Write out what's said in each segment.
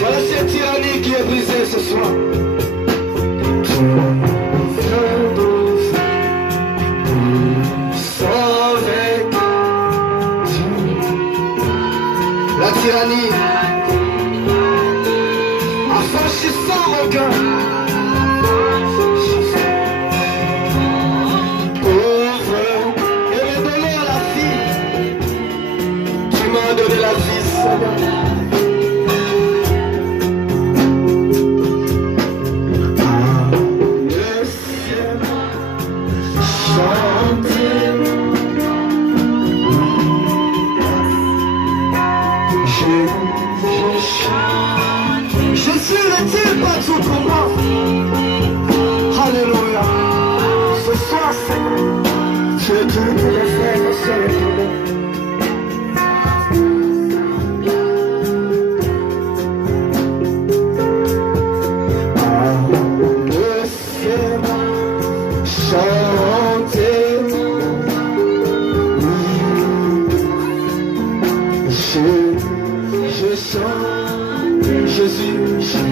Voilà cette tyrannie qui est brisée ce soir. La tyrannie affranchissant mon cœur. Pauvre et redonnons à la vie. Tu m'as donné la vie, Seigneur. Jésus n'est-il pas tout pour moi? Alléluia. Ce soir, Seigneur, je te prie de faire le ciel et je chante Jésus, Jésus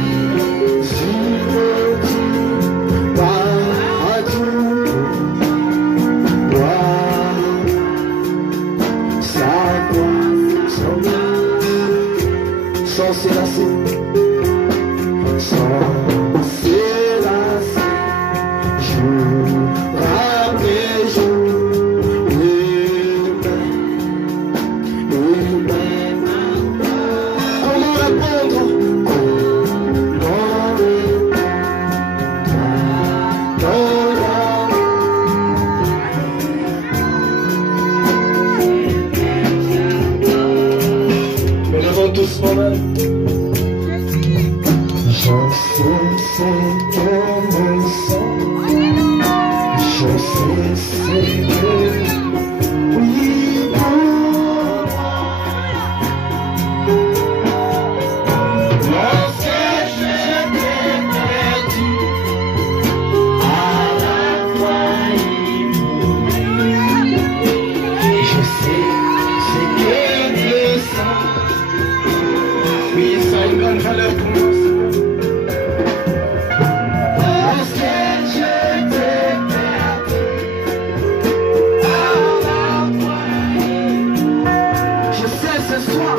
me dit partout, sa gloire, son nom, sans s'élasser, jour après jour, comment répondre? Tous moi-même. Je sais c'est que me sens. Je sais c'est que oui pour moi. Lorsque je t'ai perdu, à la fois immobile, je sais c'est que me sens. Oui, ça a une grande valeur pour moi, Seigneur. Lorsque je t'ai perdu, à la fois, je sais ce soir.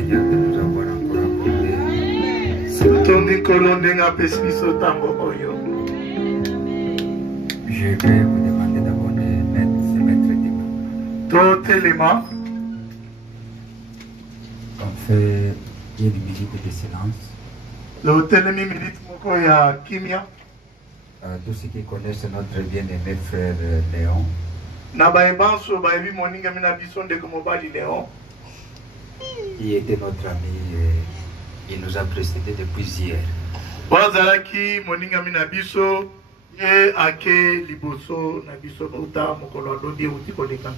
Seigneur de nous avoir encore accordé. Je vais vous demander d'abord de se mettre debout. On fait une minute de silence. Tous ceux qui connaissent notre bien-aimé frère Léon, qui était notre ami, il nous a précédés depuis hier.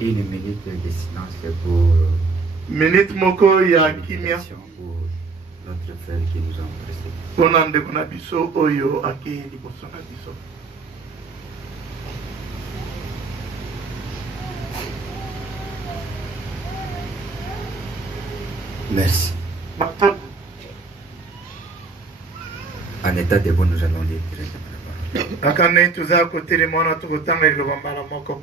Une minute de silence pour notre frère qui nous a précédés. Merci. En état de bon, nous allons lire directement la parole.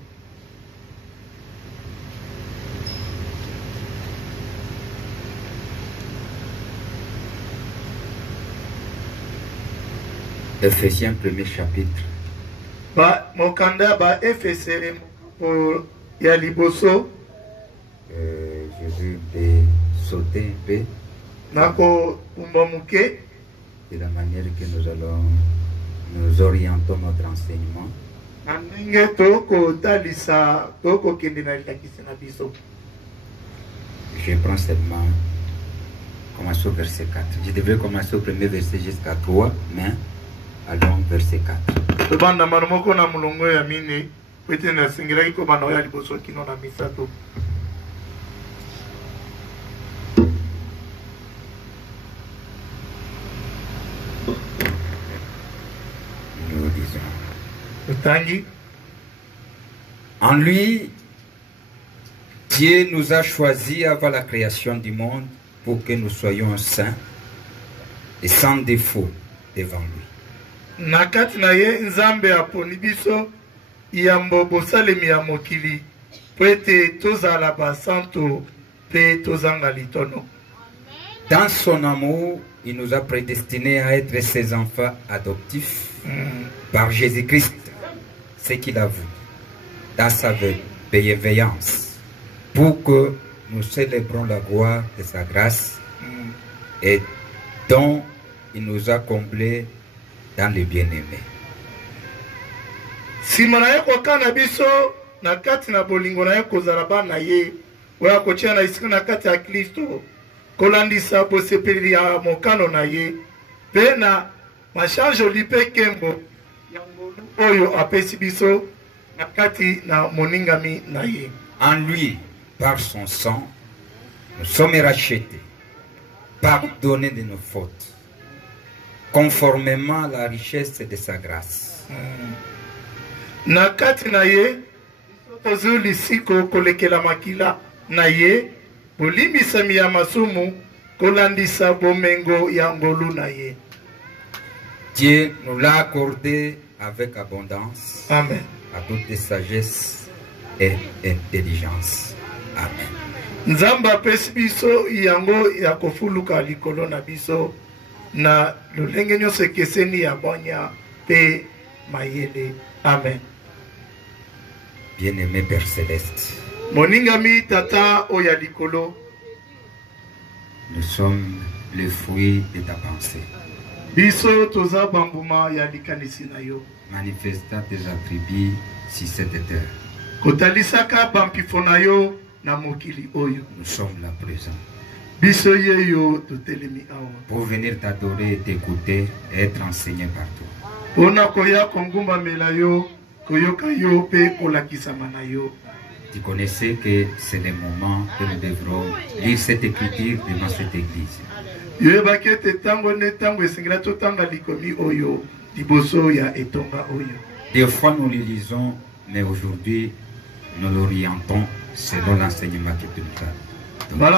Ephésiens 1er chapitre. Je vais sauter un peu de la manière que nous orientons notre enseignement. Je prends seulement commencer au verset 4. Je devrais commencer au premier verset jusqu'à 3, mais allons verset 4. Nous disons. En lui, Dieu nous a choisis avant la création du monde pour que nous soyons saints et sans défaut devant lui. Dans son amour, il nous a prédestinés à être ses enfants adoptifs par Jésus-Christ, ce qu'il a voulu, dans sa bienveillance, pour que nous célébrons la gloire de sa grâce et dont il nous a comblés dans le bien-aimé. En lui, par son sang, nous sommes rachetés, pardonnés de nos fautes, conformément à la richesse de sa grâce. Dieu nous l'a accordé avec abondance. Amen. À toute sagesse et intelligence. Amen. Nzamba pesi biso yango ya kofuluka likolo na biso na lolenge nyonso ekeseni ya bonya pe mayele. Amen. Bien-aimé Père Céleste, moningami tata oya likolo, nous sommes le fruit de ta pensée. Biso toza bambuma ya likanisi na yo. Manifesta tes attributs sur cette terre. Kotalisaka bampifo na yo na mokili oyo. Nous sommes là présents. Biso yeyo totelemi awa. Pour venir t'adorer et t'écouter et être enseigné par toi. Pona koya kongumba mela yo, koyoka yo pe kolakisama na yo. Tu connaissais que c'est le moment que nous devrons lire cette écriture devant cette église. Des fois nous le lisons, mais aujourd'hui nous l'orientons selon l'enseignement que tu nous as donné.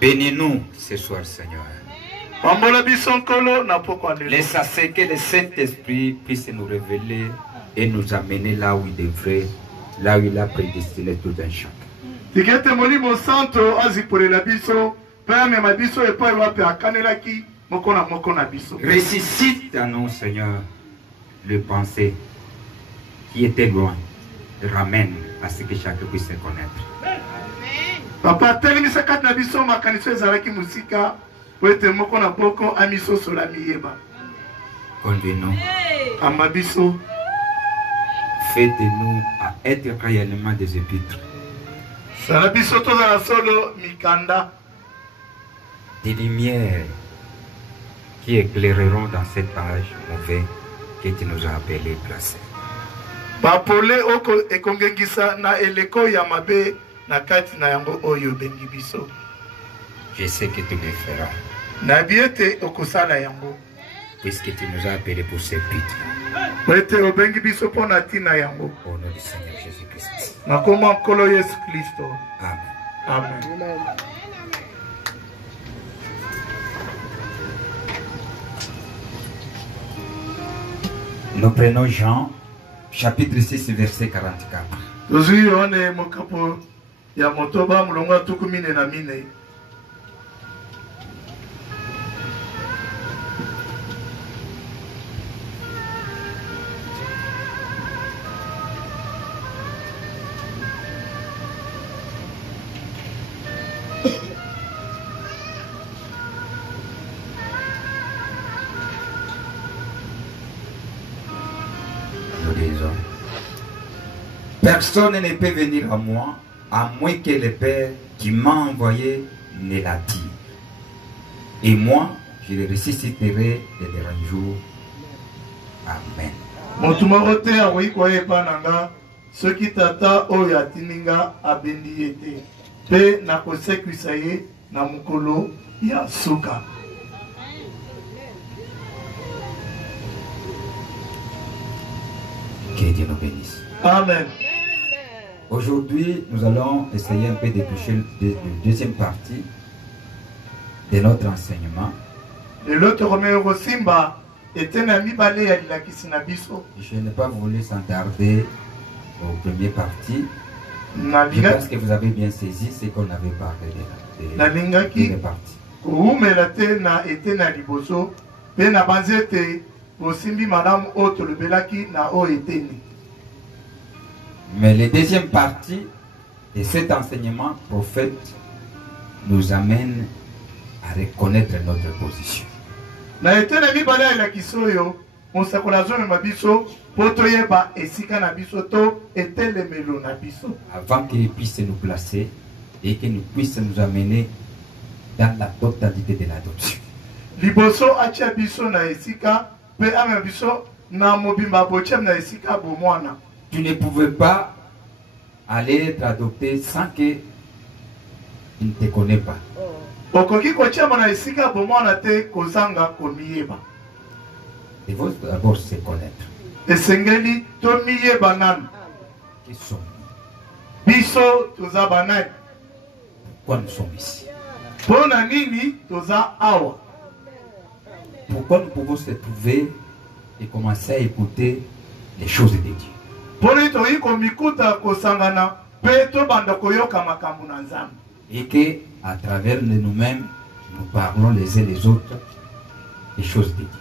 Bénis-nous ce soir, Seigneur. Laisse à ce que le Saint-Esprit puisse nous révéler et nous amener là où il devrait là où il a prédestiné tout un chacun. Tikete molimo santo azipolela biso, pame mabiso et pas wape akanelaki mokona biso. Ressuscite à nous, Seigneur, le pensée qui était loin. Ramène à ce que chacun puisse se connaître. Papa, telimisa kati na biso makaniso ezalaki musika, wete mokona boko amiso solami yeba. Conduis-nous. Amabiso. Fais de nous à être réellement des épîtres. Salabiso to la solo mikanda. Des lumières qui éclaireront dans cet âge mauvais que tu nous as appelés placer. Bapole oko ekongengisa na eleko ya mabe na kati na yango oyo bengi biso. Je sais que tu le feras. Na biete okosala yango. Puisque tu nous as appelés pour ces épîtres. Wete obengi biso pona tina yango. Au nom du Seigneur Jésus-Christ. Na koma nkolo Yesu Kristo. Amen. Amen. Nous prenons Jean, chapitre 6, verset 44. Tozui one mokapo ya motoba mulonga tukumine na mine. Personne ne peut venir à moi, à moins que le Père qui m'a envoyé ne l'a dit. Et moi, je le ressusciterai le dernier jour. Amen. Motumorote awi kwa epa nanga, soki tata oyo atininga abendi yete. Pe na kosekwisa ye na mukolo ya suka. Que Dieu nous bénisse. Amen. Aujourd'hui, nous allons essayer un peu de toucher la deuxième partie de notre enseignement. Et l'autre Romeo Simba était un ami balé à la Kisinabiso. Je n'ai pas voulu s'attarder aux premières parties. Je pense que vous avez bien saisi ce qu'on avait parlé de la première partie. Oumelate na été na liboso, pe na banzete osimbi madame autre le belaki na o eteni. Mais la deuxième partie de cet enseignement prophète nous amène à reconnaître notre position. Na été na mibala la kisoyo, mosakola zone mabiso, poto yeba esika na biso to etelemelo na biso. Avant qu'il puisse nous placer et qu'il puisse nous amener dans la totalité de l'adoption. Liboso acha biso na esika, pe ama biso na mobimba bochem na esika bomwana. Tu ne pouvais pas aller être adopté sans qu'il ne te connaisse pas. Okoki kochema na esika bomwana te kozanga komiyeba. Il faut d'abord se connaître. Esengeli to miyeba nan. Qui sommes-nous? Biso toza banai. Pourquoi nous sommes ici? Pona nini toza awa. Pourquoi nous pouvons se trouver et commencer à écouter les choses de Dieu? Et que à travers nous-mêmes, nous parlons les uns les autres des choses de Dieu.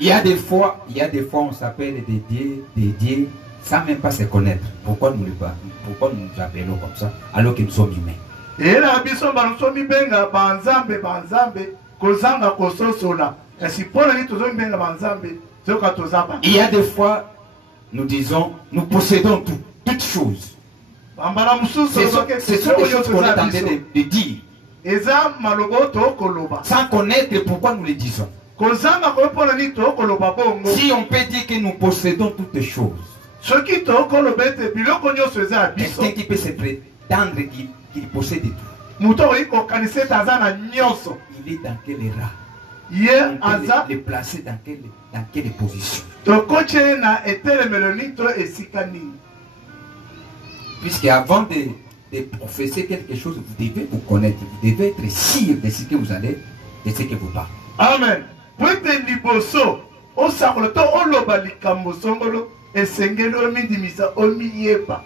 Il y a des fois on s'appelle des dieux sans même pas se connaître. Pourquoi nous appelons comme ça alors que nous sommes humains? Il y a des fois, nous disons, nous possédons toutes choses. Ce sont des choses qu'on est en train de dire. Sans connaître pourquoi nous les disons. Si on peut dire que nous possédons toutes les choses, quelqu'un qui peut se prétendre qu'il possède tout. Il est dans quel rang? Les placer dans quelle position? Puisque avant de professer quelque chose, vous devez vous connaître, vous devez être sûr de ce que vous allez, de ce que vous parlez. Amen. Pwete liboso, o sakoloto o loba likambo songolo, et sengelo omi dimisa omi yeba.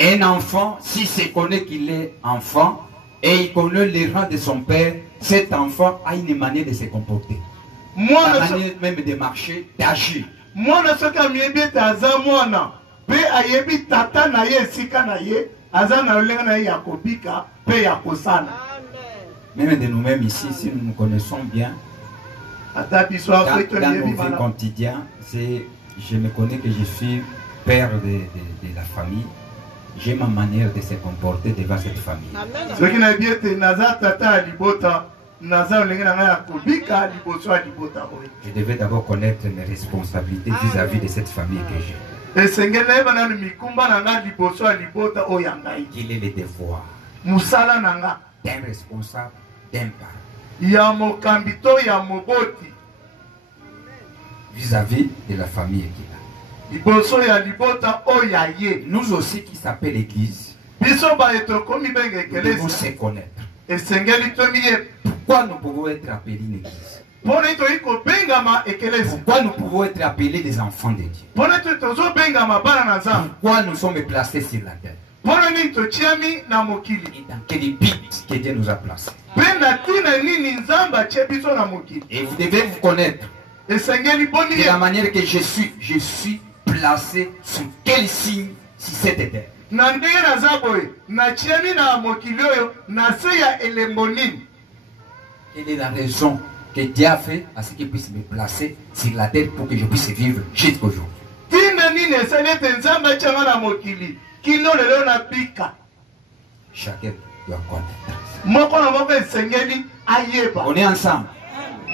Un enfant, s'il se connaît qu'il est enfant et il connaît les rangs de son père, cet enfant a une manière de se comporter. Une manière même de marcher, d'agir. Moi, je suis pe ayebi tata na ye sika na ye azana olenga na yakobika pe yakosana. Même de nous-mêmes ici, si nous nous connaissons bien, dans nos vies quotidiennes, je me connais que je suis père de la famille. J'ai ma manière de se comporter devant cette famille. Je devais d'abord connaître mes responsabilités vis-à-vis de cette famille que j'ai. Quel est le devoir d'un responsable, d'un parent vis-à-vis de la famille qu'il a. Nous aussi qui s'appelle l'église, nous devons se connaître. Pourquoi nous pouvons être appelés une église? Pourquoi nous pouvons être appelés des enfants de Dieu? Pourquoi nous sommes placés sur la terre? Et dans quel but que Dieu nous a placés? Et vous devez vous connaître. De la manière que je suis placé sous quel signe si cette terre? Quelle est la raison que Dieu a fait à ce qu'il puisse me placer sur la terre pour que je puisse vivre jusqu'au jour? Chacun doit connaître. On est ensemble.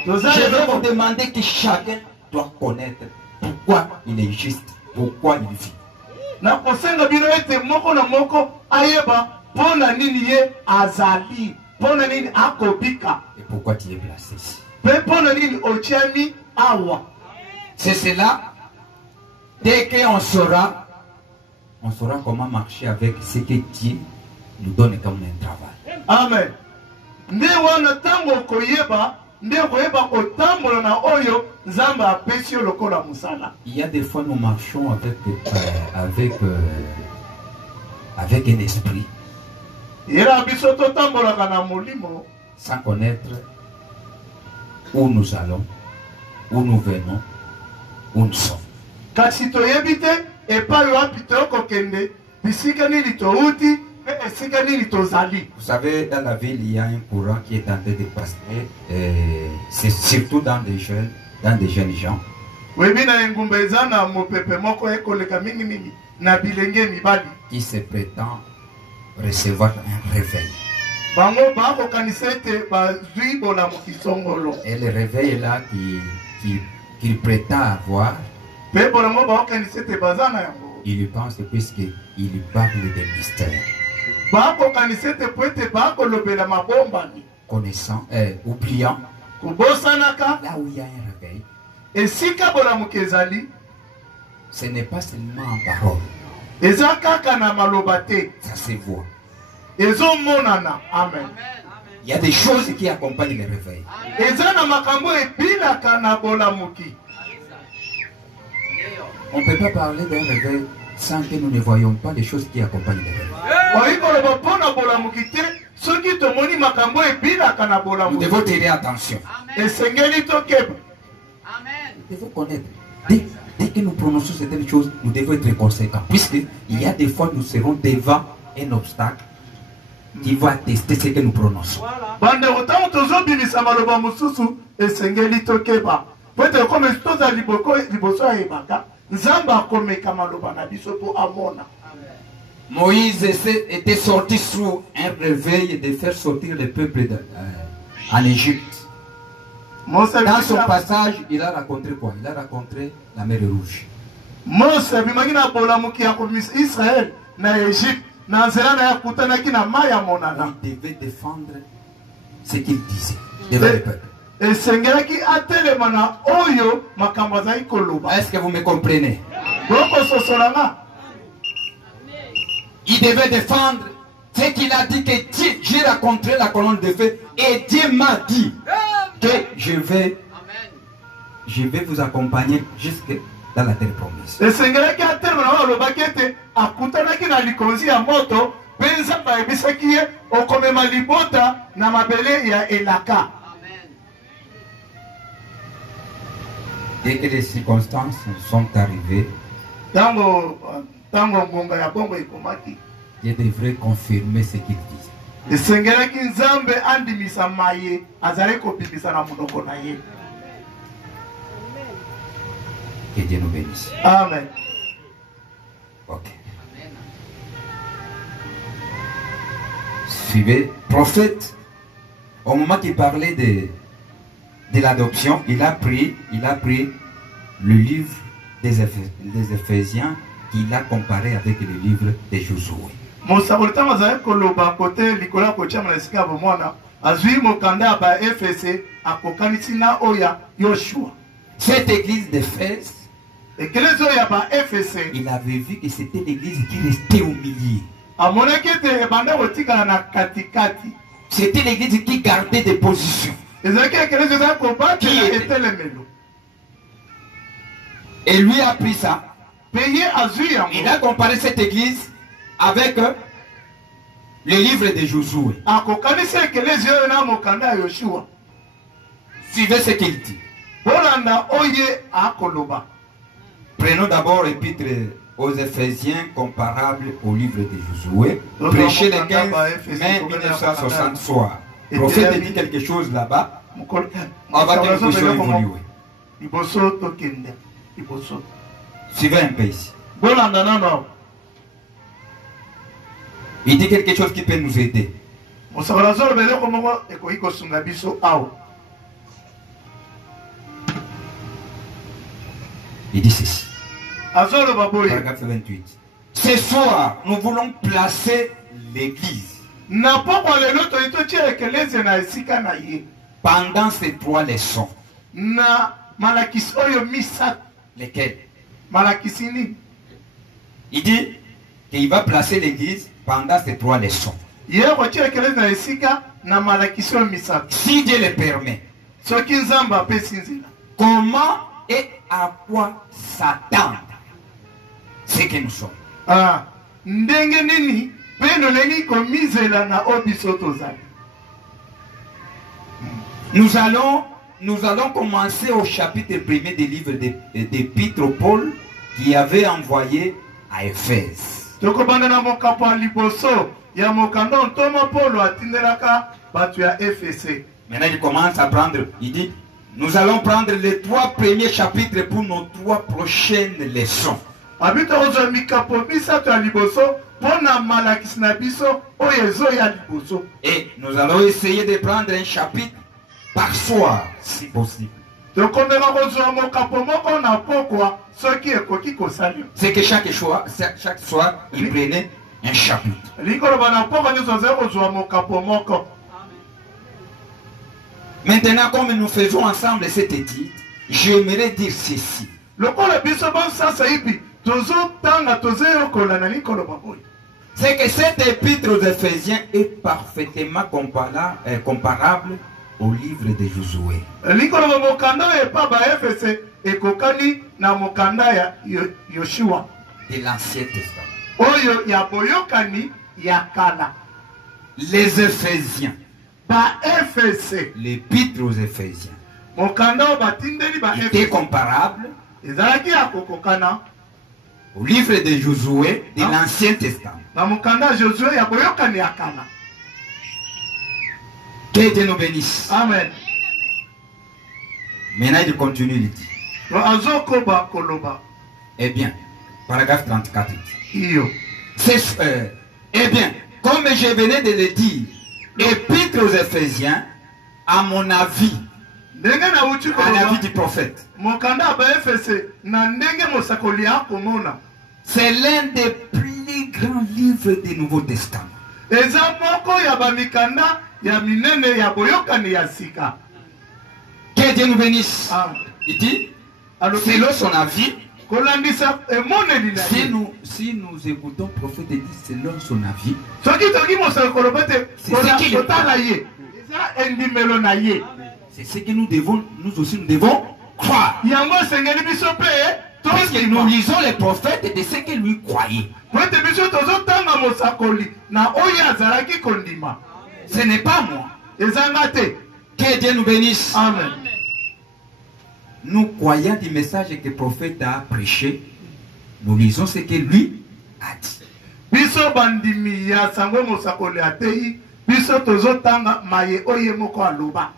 Je vais vous demander que chacun doit connaître pourquoi il est juste, pourquoi il vit. Et pourquoi tu es placé ici. C'est cela. Dès qu'on saura comment marcher avec ce que Dieu nous donne comme un travail. Amen. Il y a des fois nous marchons avec un esprit sans connaître où nous allons, où nous venons, où nous sommes. Vous savez, dans la ville, il y a un courant qui est en train de passer, c'est surtout dans des jeunes gens. Qui se prétend recevoir un réveil. Et le réveil est là qu'il prétend avoir. Il pense puisqu'il parle des mystères. Connaissant, oubliant, là où il y a un réveil, ce n'est pas seulement en parole. Ça se voit. Amen. Il y a des choses qui accompagnent le réveil. On ne peut pas parler d'un réveil sans que nous ne voyons pas les choses qui accompagnent le réveil. Nous devons tirer attention. Nous devons connaître. Dès que nous prononçons certaines choses, nous devons être conséquents. Puisqu'il y a des fois, nous serons devant un obstacle qui va tester ce que nous prononçons. Moïse était sorti sous un réveil de faire sortir le peuple en Égypte. Dans son passage, il a rencontré quoi? Il a rencontré la mer Rouge. Il devait défendre ce qu'il disait devant le peuple. Est-ce que vous me comprenez? Il devait défendre ce qu'il a dit que Dieu, j'ai rencontré la colonne de feu et Dieu m'a dit que je vais vous accompagner jusque dans la terre promise. esengelaki aterme na alobaki ete akutanaki na likonzi ya moto mpe nzambe ayebisaki ye okomema libota na mabele ya elaka. Dès que les circonstances sont arrivées, Tango ngonga ya bongo ekomaki, Dieu devrait confirmer ce qu'il dit. esengelaki nzambe andimisa maye azali kobimisa na monoko na ye. Que Dieu nous bénisse. Amen. Ok. Suivez. Prophète, au moment qu'il parlait de l'adoption, il a pris le livre des Éphésiens qu'il a comparé avec le livre de Josué. Mosakolita mazali koloba kote likola kochama na sika bomwana azui mokanda ba Efese akokanisi na oya Yoshua. Cette église d'Éphèse, Ekelezo ya ba Efese il avait vu que c'était l'église qui restait au milieu. amonaki ete ebanda kotikala na katikati. C'était l'église qui gardait des positions. Ezalaki ekelezo ezali kobatela etelemelo. Et lui a pris ça. Peye azui yango. Il a comparé cette église avec le livre de Josué. Akokanisi ekelezo oyo na mokanda ya Yoshua. Suivez ce qu'il dit. Bolanda oye akoloba. Prenons d'abord l'épître aux Éphésiens comparable au livre de Josué. Prêché le 15 mai 1960 soir. Le prophète dit quelque chose là-bas. On va quelque chose évoluer. Suivez un peu ici. Il dit quelque chose qui peut nous aider. Il dit ceci. Paragraphe 28. Ce soir, nous voulons placer l'église pendant ces 3 leçons. Lesquelles? Il dit qu'il va placer l'église pendant ces 3 leçons. Si Dieu le permet. Comment et à quoi s'attendre ce que nous sommes. Nous allons commencer au chapitre 1er du livre d'Épître Paul qui avait envoyé à Éphèse. Maintenant il commence à prendre, il dit, nous allons prendre les 3 premiers chapitres pour nos 3 prochaines leçons. Et nous allons essayer de prendre un chapitre par soir, si possible. C'est que chaque soir, il prenait un chapitre. Maintenant, comme nous faisons ensemble cette étude, j'aimerais dire ceci. C'est que cet épître aux Éphésiens est parfaitement comparable au livre de Josué. De l'Ancien Testament. Les Éphésiens. L'épître aux Éphésiens était comparable au livre de Josué de l'Ancien Testament. Que Dieu nous bénisse. Amen. Maintenant il continue, il dit. Eh bien, paragraphe 34. Eh bien, comme je venais de le dire, Épître aux Éphésiens, à mon avis, à l'avis du prophète, c'est l'un des plus grands livres du Nouveau Testament. Que Dieu nous bénisse. Il dit, selon son avis, si nous écoutons le prophète et dit selon son avis, C'est ce que nous aussi nous devons croire. Parce que nous lisons les prophètes de ce que lui croyait. Ce n'est pas moi. Que Dieu nous bénisse. Amen. Nous croyons du message que le prophète a prêché. Nous lisons ce que lui a dit. Biso bandimi ya sango mosakoli atei biso tozotanga maye oye moko aloba.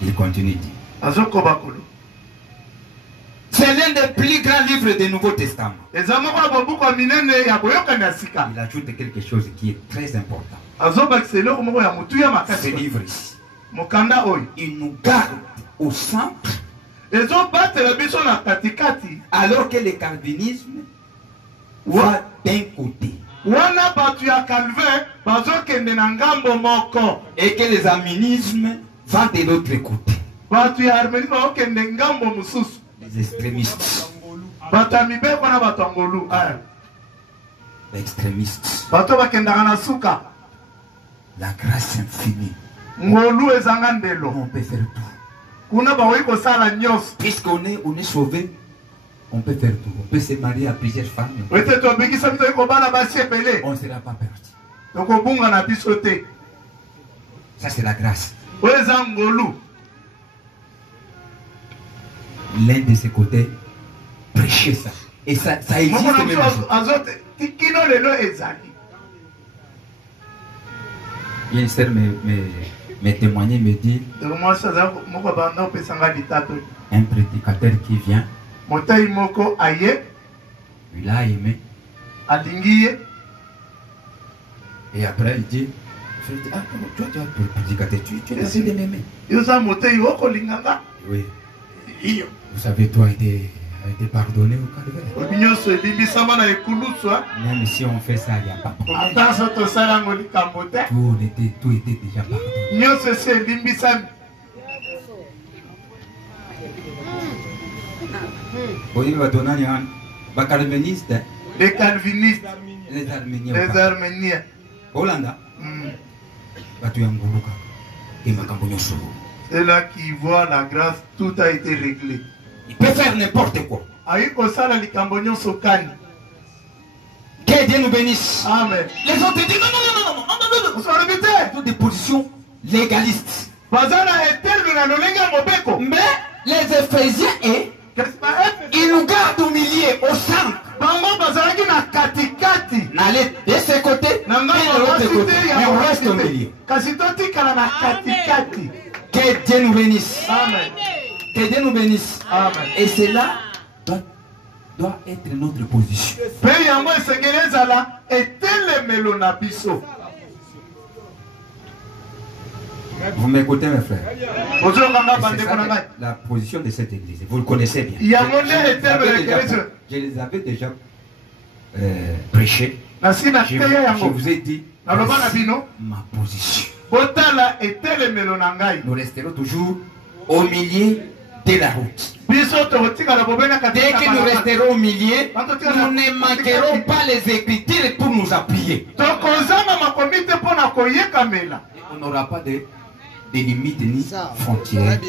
Il continue dit. Azokoba kolo. C'est l'un des plus grands livres du Nouveau Testament. Il ajoute quelque chose qui est très important. Ce livre ici, il nous garde au centre, alors que le calvinisme va d'un côté. Et que les arménismes vont de l'autre côté. Les extrémistes. Les extrémistes. La grâce infinie. On peut faire tout. Puisqu'on est sauvé, on peut faire tout. On peut se marier à plusieurs femmes. On ne sera pas perdu. Ça, c'est la grâce. L'un de ses côtés prêcher ça. Et ça existe même. Il y a une sœur me témoignait, me dit un prédicateur qui vient, il a aimé. Et après il dit, ah, toi tu es prédicateur, tu es assez de m'aimer. Oui. Vous savez, toi a été pardonné au calvaire. Même si on fait ça, il n'y a pas de problème. Tout était déjà pardonné. Les calvinistes. Les arméniens. Les arméniens. Hollanda. C'est là qui voit la grâce, tout a été réglé. Il peut faire n'importe quoi. Que Dieu nous bénisse. Amen. Les autres disent non. Toutes des positions légalistes. Mais les Éphésiens, ils nous gardent au milieu, au centre. N'allez de ce côté, et de l'autre côté. Mais on reste au milieu. Que Dieu nous bénisse. Amen. Que Dieu nous bénisse. Amen. Et cela doit être notre position. Vous m'écoutez, mes frères? La position de cette église. Vous le connaissez bien. Je les avais déjà prêché. Je vous ai dit ma position. Nous resterons toujours au milieu de la route. Dès que nous resterons au milieu, nous ne manquerons pas les écritures pour nous appuyer. On n'aura pas de limites ni frontières.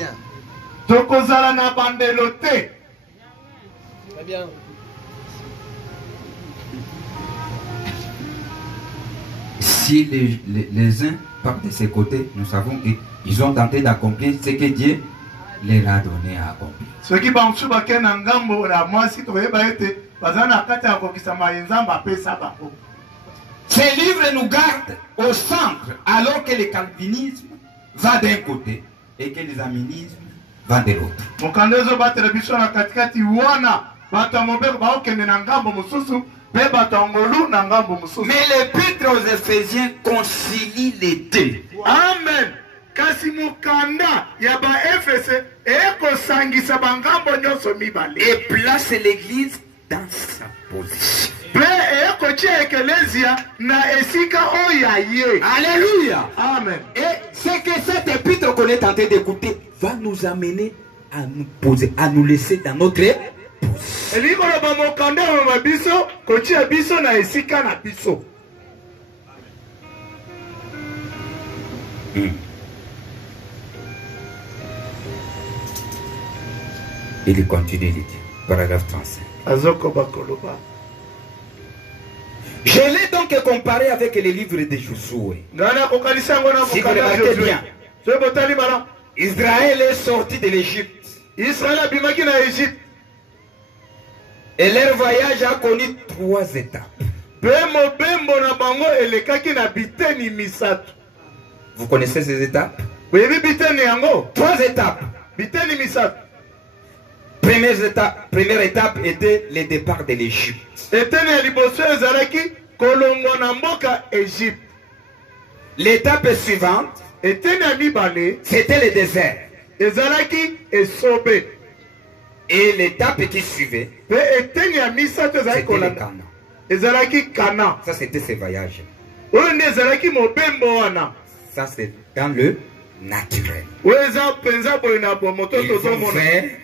Si les uns partent de ces côtés, nous savons qu'ils ont tenté d'accomplir ce que Dieu leur a donné à accomplir. Ces livres nous gardent au centre, alors que le calvinisme va d'un côté et que les arménismes vont de l'autre. Mais l'épître aux Éphésiens concilie les deux. Amen. Kasi mukanda ya ba Efese ekosangisa bangambo nyonso mibale. Et place l'église dans sa position. Alléluia. Amen. Et c'est que cet épître qu'on est tenté d'écouter va nous amener à nous poser, à nous laisser dans notre position. Il continue, il dit, paragraphe 35. azokoba koloba. Je l'ai donc comparé avec les livres de Josué. Si vous remarquez bien, Israël est sorti de l'Égypte. Et leur voyage a connu 3 étapes. Vous connaissez ces étapes? 3 étapes. Première étape était le départ de l'Égypte. L'étape suivante, c'était le désert. Et l'étape qui suivait, c'était le Canaan. Ça, c'était ses voyages. Ça, c'est dans le naturel. Ils ont fait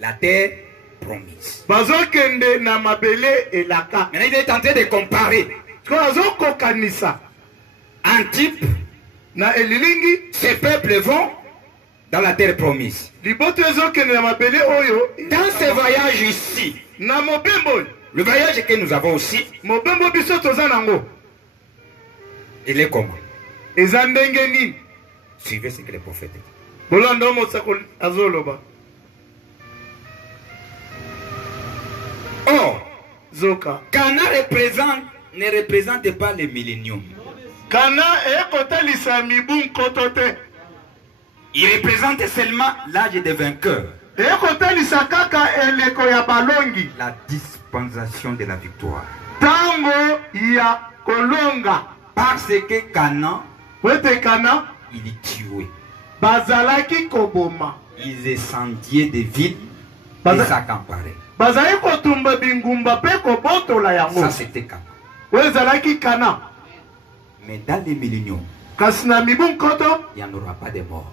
la terre promise. Maintenant, il est en train de comparer un type, ces peuples vont dans la terre promise. Dans ce voyage ici, le voyage que nous avons aussi, il est comment? Suivez ce que les prophètes disent. Or, Canaan ne représente pas le millénium. Il représente seulement l'âge des vainqueurs. La dispensation de la victoire. Parce que Canaan, il est tué. Ils descendaient des villes et s'accamparaient. Ça, c'était Canaan. Mais dans les milléniums, il n'y en aura pas de morts.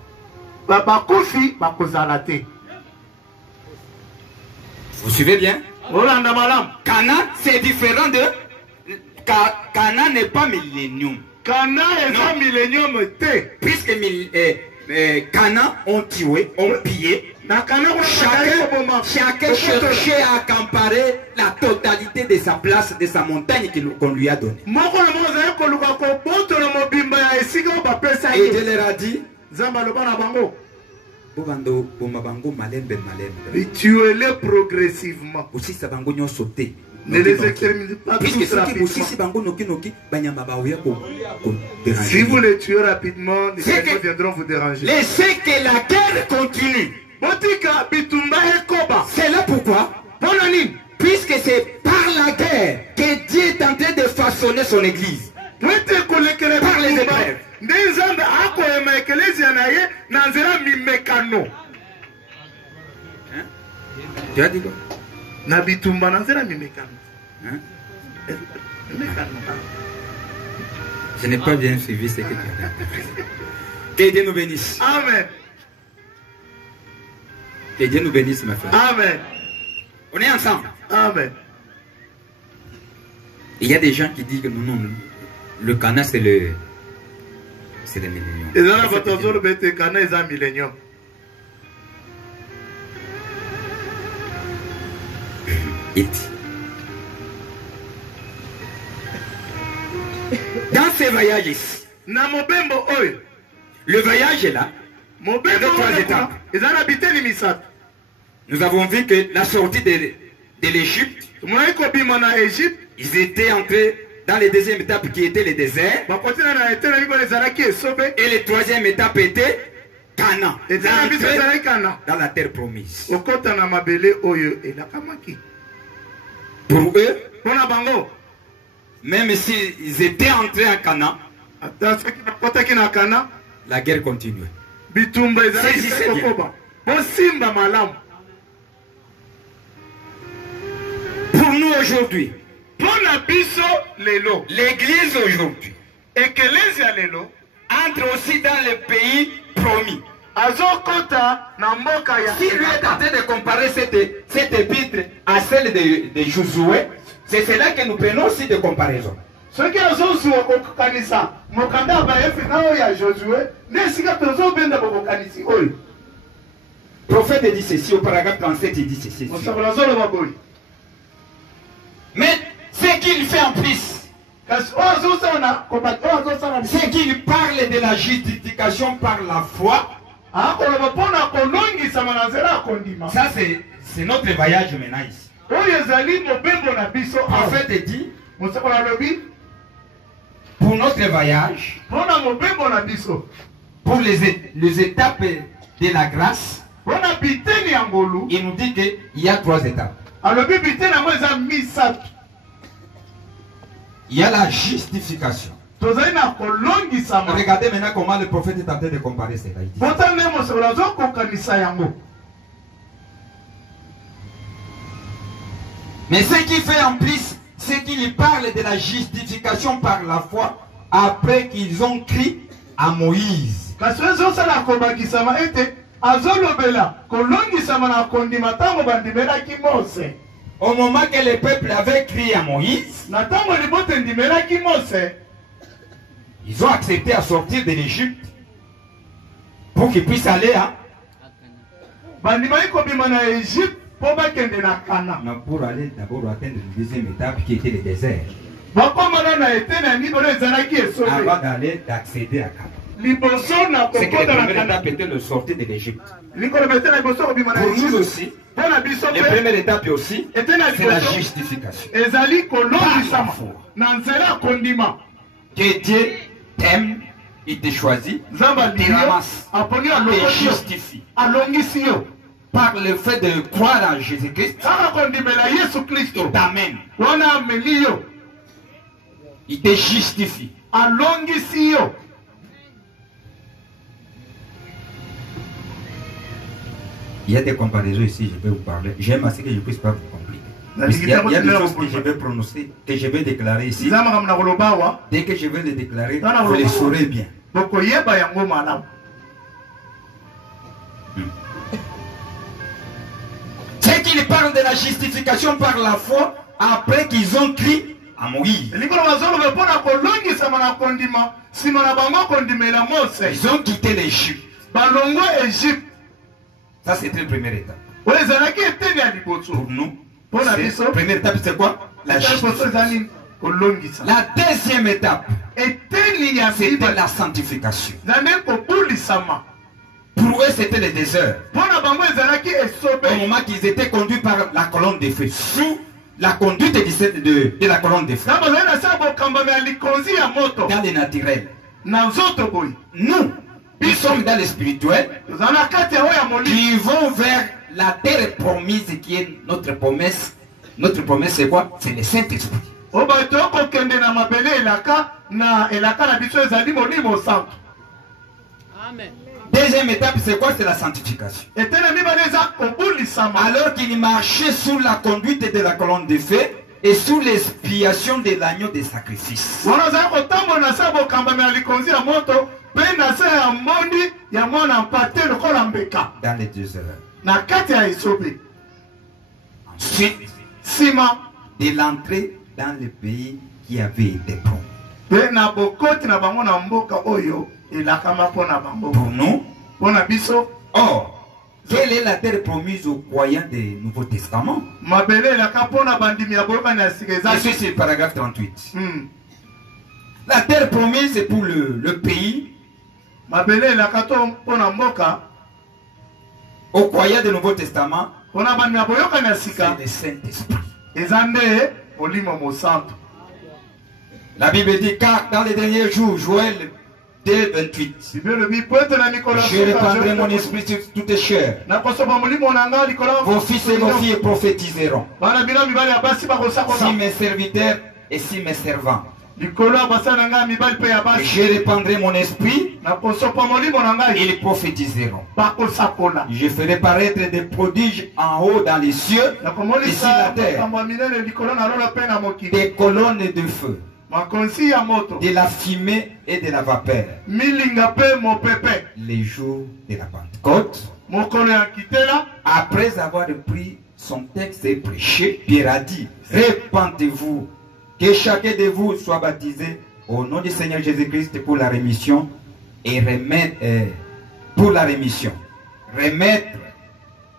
Vous suivez bien? Canaan, c'est différent de... Canaan n'est pas millénium. Puisque Canaan ont tué, ont pillé. Chacun cherchait à accaparer la totalité de sa place, de sa montagne qu'on lui a donnée. Et Dieu leur a dit, tuez-les progressivement. Aussi ça va sauter. Ne les exterminez pas tous rapidement. Si vous les tuez rapidement, les animaux viendront vous déranger. Laissez que la guerre continue. C'est là pourquoi, puisque c'est par la guerre que Dieu est en train de façonner son église. Par les épreuves. Tu as dit quoi? Je n'ai pas bien suivi ce que tu as dit. Que Dieu nous bénisse. Amen. Que Dieu nous bénisse, ma frère. Amen. On est ensemble. Amen. Il y a des gens qui disent que non, le Canaan c'est le millénium. Il dit, dans ces voyages ici, le voyage est là, avec 3 étapes. Nous avons vu que la sortie de l'Égypte, ils étaient entrés dans la 2e étape qui était le désert. Et la 3e étape était Canaan. Dans la terre promise. Pour eux, même s'ils étaient entrés à Canaan, la guerre continuait. Saisissez bien. Pour nous aujourd'hui, l'église aujourd'hui entre aussi dans le pays promis. Si lui est en train de comparer cette épître à celle de Josué, c'est cela que nous prenons aussi de comparaison. prophète dit ceci, au paragraphe 37, il dit ceci. Mais ce qu'il fait en plus, c'est qu'il parle de la justification par la foi. Ça, c'est notre voyage maintenant ici. Le prophète dit, pour notre voyage, pour les étapes de la grâce, il nous dit qu'il y a 3 étapes. Il y a la justification. Regardez maintenant comment le prophète est en train de comparer cela. Mais ce qui fait en plus, c'est qu'il parle de la justification par la foi après qu'ils ont cru à Moïse. Au moment que le peuple avait crié à Moïse, ils ont accepté à sortir de l'Égypte pour qu'ils puissent aller à pour aller d'abord atteindre la deuxième étape qui était le désert. Avant d'aller d'accéder à Canaan. C'est que la première étape était le sortir de l'Égypte. Pour nous aussi, la première étape aussi, c'est la justification. Que Dieu t'aime, il te choisit, il te ramasse, il te justifie. Par le fait de croire en Jésus-Christ, il t'amène. Il te justifie. Il y a des comparaisons ici, je vais vous parler. J'aime assez que je ne puisse pas vous compliquer. Il y a des choses que je vais prononcer, que je vais déclarer ici. Dès que je vais les déclarer, vous les saurez bien. C'est qu'il parle de la justification par la foi après qu'ils ont cru à Moïse. Ils ont quitté l'Égypte. Ça, c'était la première étape. Pour nous, la première étape, c'est quoi? La justification. La deuxième étape, c'était la sanctification. Pour eux, c'était le désert. Au moment qu'ils étaient conduits par la colonne de feu, sous la conduite de la colonne de feu. Dans le naturel. Nous, ils sommes dans le spirituel. Qui vont vers la terre promise qui est notre promesse. Notre promesse, c'est quoi? C'est le Saint-Esprit. Amen. Deuxième étape, c'est quoi? C'est la sanctification. Alors qu'il marchait sous la conduite de la colonne de feu et sous l'expiation de l'agneau de sacrifice. Dans les 2 heures. Ensuite, de l'entrée dans le pays qui avait été promis. Pour nous, or, quelle est la terre promise aux croyants du Nouveau Testament? Et c'est le paragraphe 38. La terre promise est pour le pays aux croyants du Nouveau Testament. C'est le Saint-Esprit. La Bible dit, car dans les derniers jours, Joël 2:28, je répandrai mon esprit sur toutes les chairs. Vos fils et vos filles prophétiseront. Si mes serviteurs et si mes servants. Je répandrai mon esprit, ils prophétiseront. Je ferai paraître des prodiges en haut dans les cieux et sur la terre, des colonnes de feu, de la fumée et de la vapeur. Les jours de la Pentecôte, après avoir pris son texte et prêché, Pierre a dit, répandez-vous, que chacun de vous soit baptisé au nom du Seigneur Jésus-Christ pour la rémission et remettre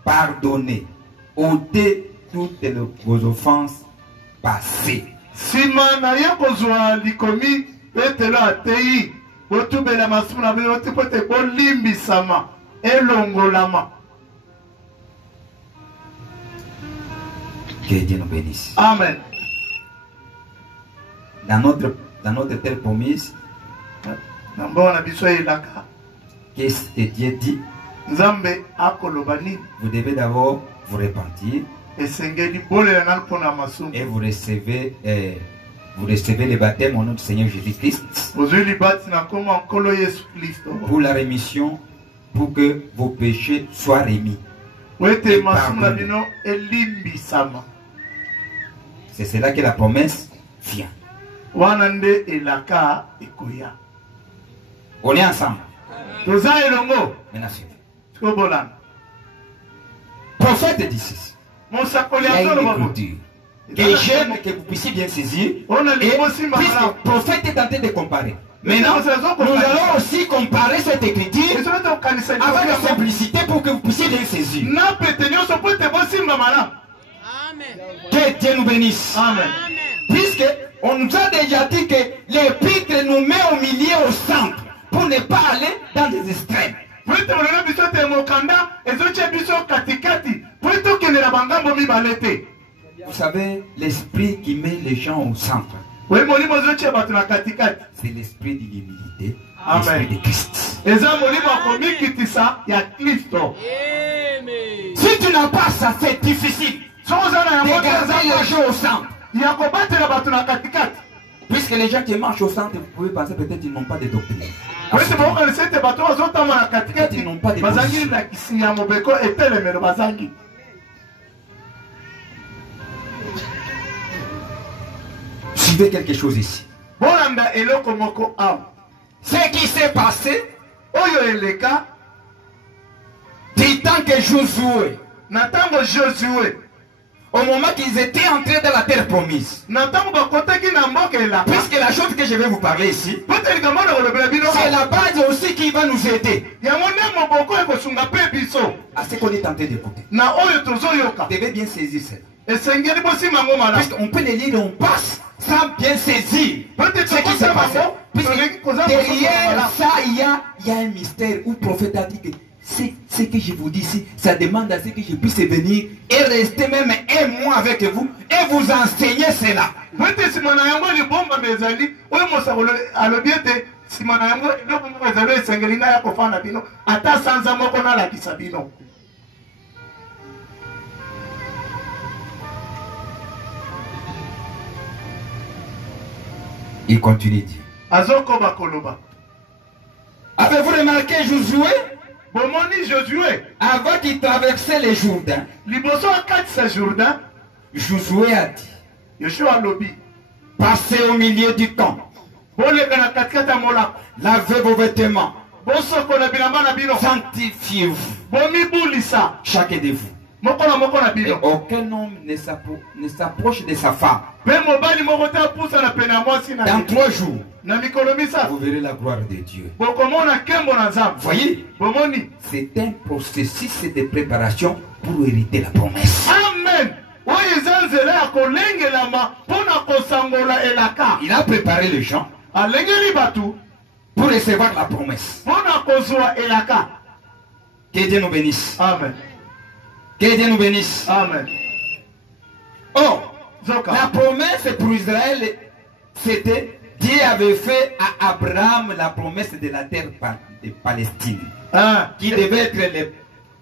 pardonné, ôté toutes vos offenses passées. Sima na ye kozwa likomi etelo atei botubela masumu na bino tipote bolimbisama elongolama. Que Dieu nous bénisse. Amen. Dans notre telle promesse, qu'est-ce que Dieu dit? Vous devez d'abord vous repentir et vous recevez le baptême au nom du Seigneur Jésus-Christ pour la rémission, pour que vos péchés soient remis. C'est cela que la promesse vient. On est ensemble. Maintenant, prophète dit ceci. Il y a une écriture que j'aime que vous puissiez bien saisir. Et puisque le prophète est en train de comparer. Maintenant, nous allons aussi comparer cette écriture avec la simplicité pour que vous puissiez bien saisir. Que Dieu nous bénisse. Amen. Puisque on nous a déjà dit que l'épître nous met au milieu, au centre, pour ne pas aller dans les extrêmes. Vous savez, l'esprit qui met les gens au centre, c'est l'esprit de l'humilité, l'esprit de Christ. Si tu n'as pas ça, c'est difficile de garder les gens au centre. Puisque les gens qui marchent au centre, vous pouvez penser peut-être qu'ils n'ont pas de doctrine. Ils n'ont pas de position. Suivez quelque chose ici. Ce qui s'est passé du temps que Josué, au moment qu'ils étaient entrés dans la terre promise. Puisque la chose que je vais vous parler ici, c'est la base aussi qui va nous aider à ce qu'on est tenté d'écouter. Vous devez bien saisir ça. Puisqu'on peut les lire et on passe sans bien saisir ce qui s'est passé. Puisque derrière ça, il y a un mystère où le prophète a dit que ce que je vous dis ici, ça demande à ce que je puisse venir et rester même un mois avec vous et vous enseigner cela. Il continue de dire. Avez-vous remarqué Josué? Avant qu'il traversait le Jourdain, Josué a dit, passez au milieu du camp, lavez vos vêtements, sanctifiez-vous, chacun de vous. Et aucun homme ne s'approche de sa femme. Dans 3 jours, vous verrez la gloire de Dieu. Voyez, c'est un processus de préparation pour hériter la promesse. Amen. Il a préparé les gens pour recevoir la promesse. Que Dieu nous bénisse. Amen. Que Dieu nous bénisse. Amen. Oh, la promesse pour Israël, c'était, Dieu avait fait à Abraham la promesse de la terre de Palestine, qui devait être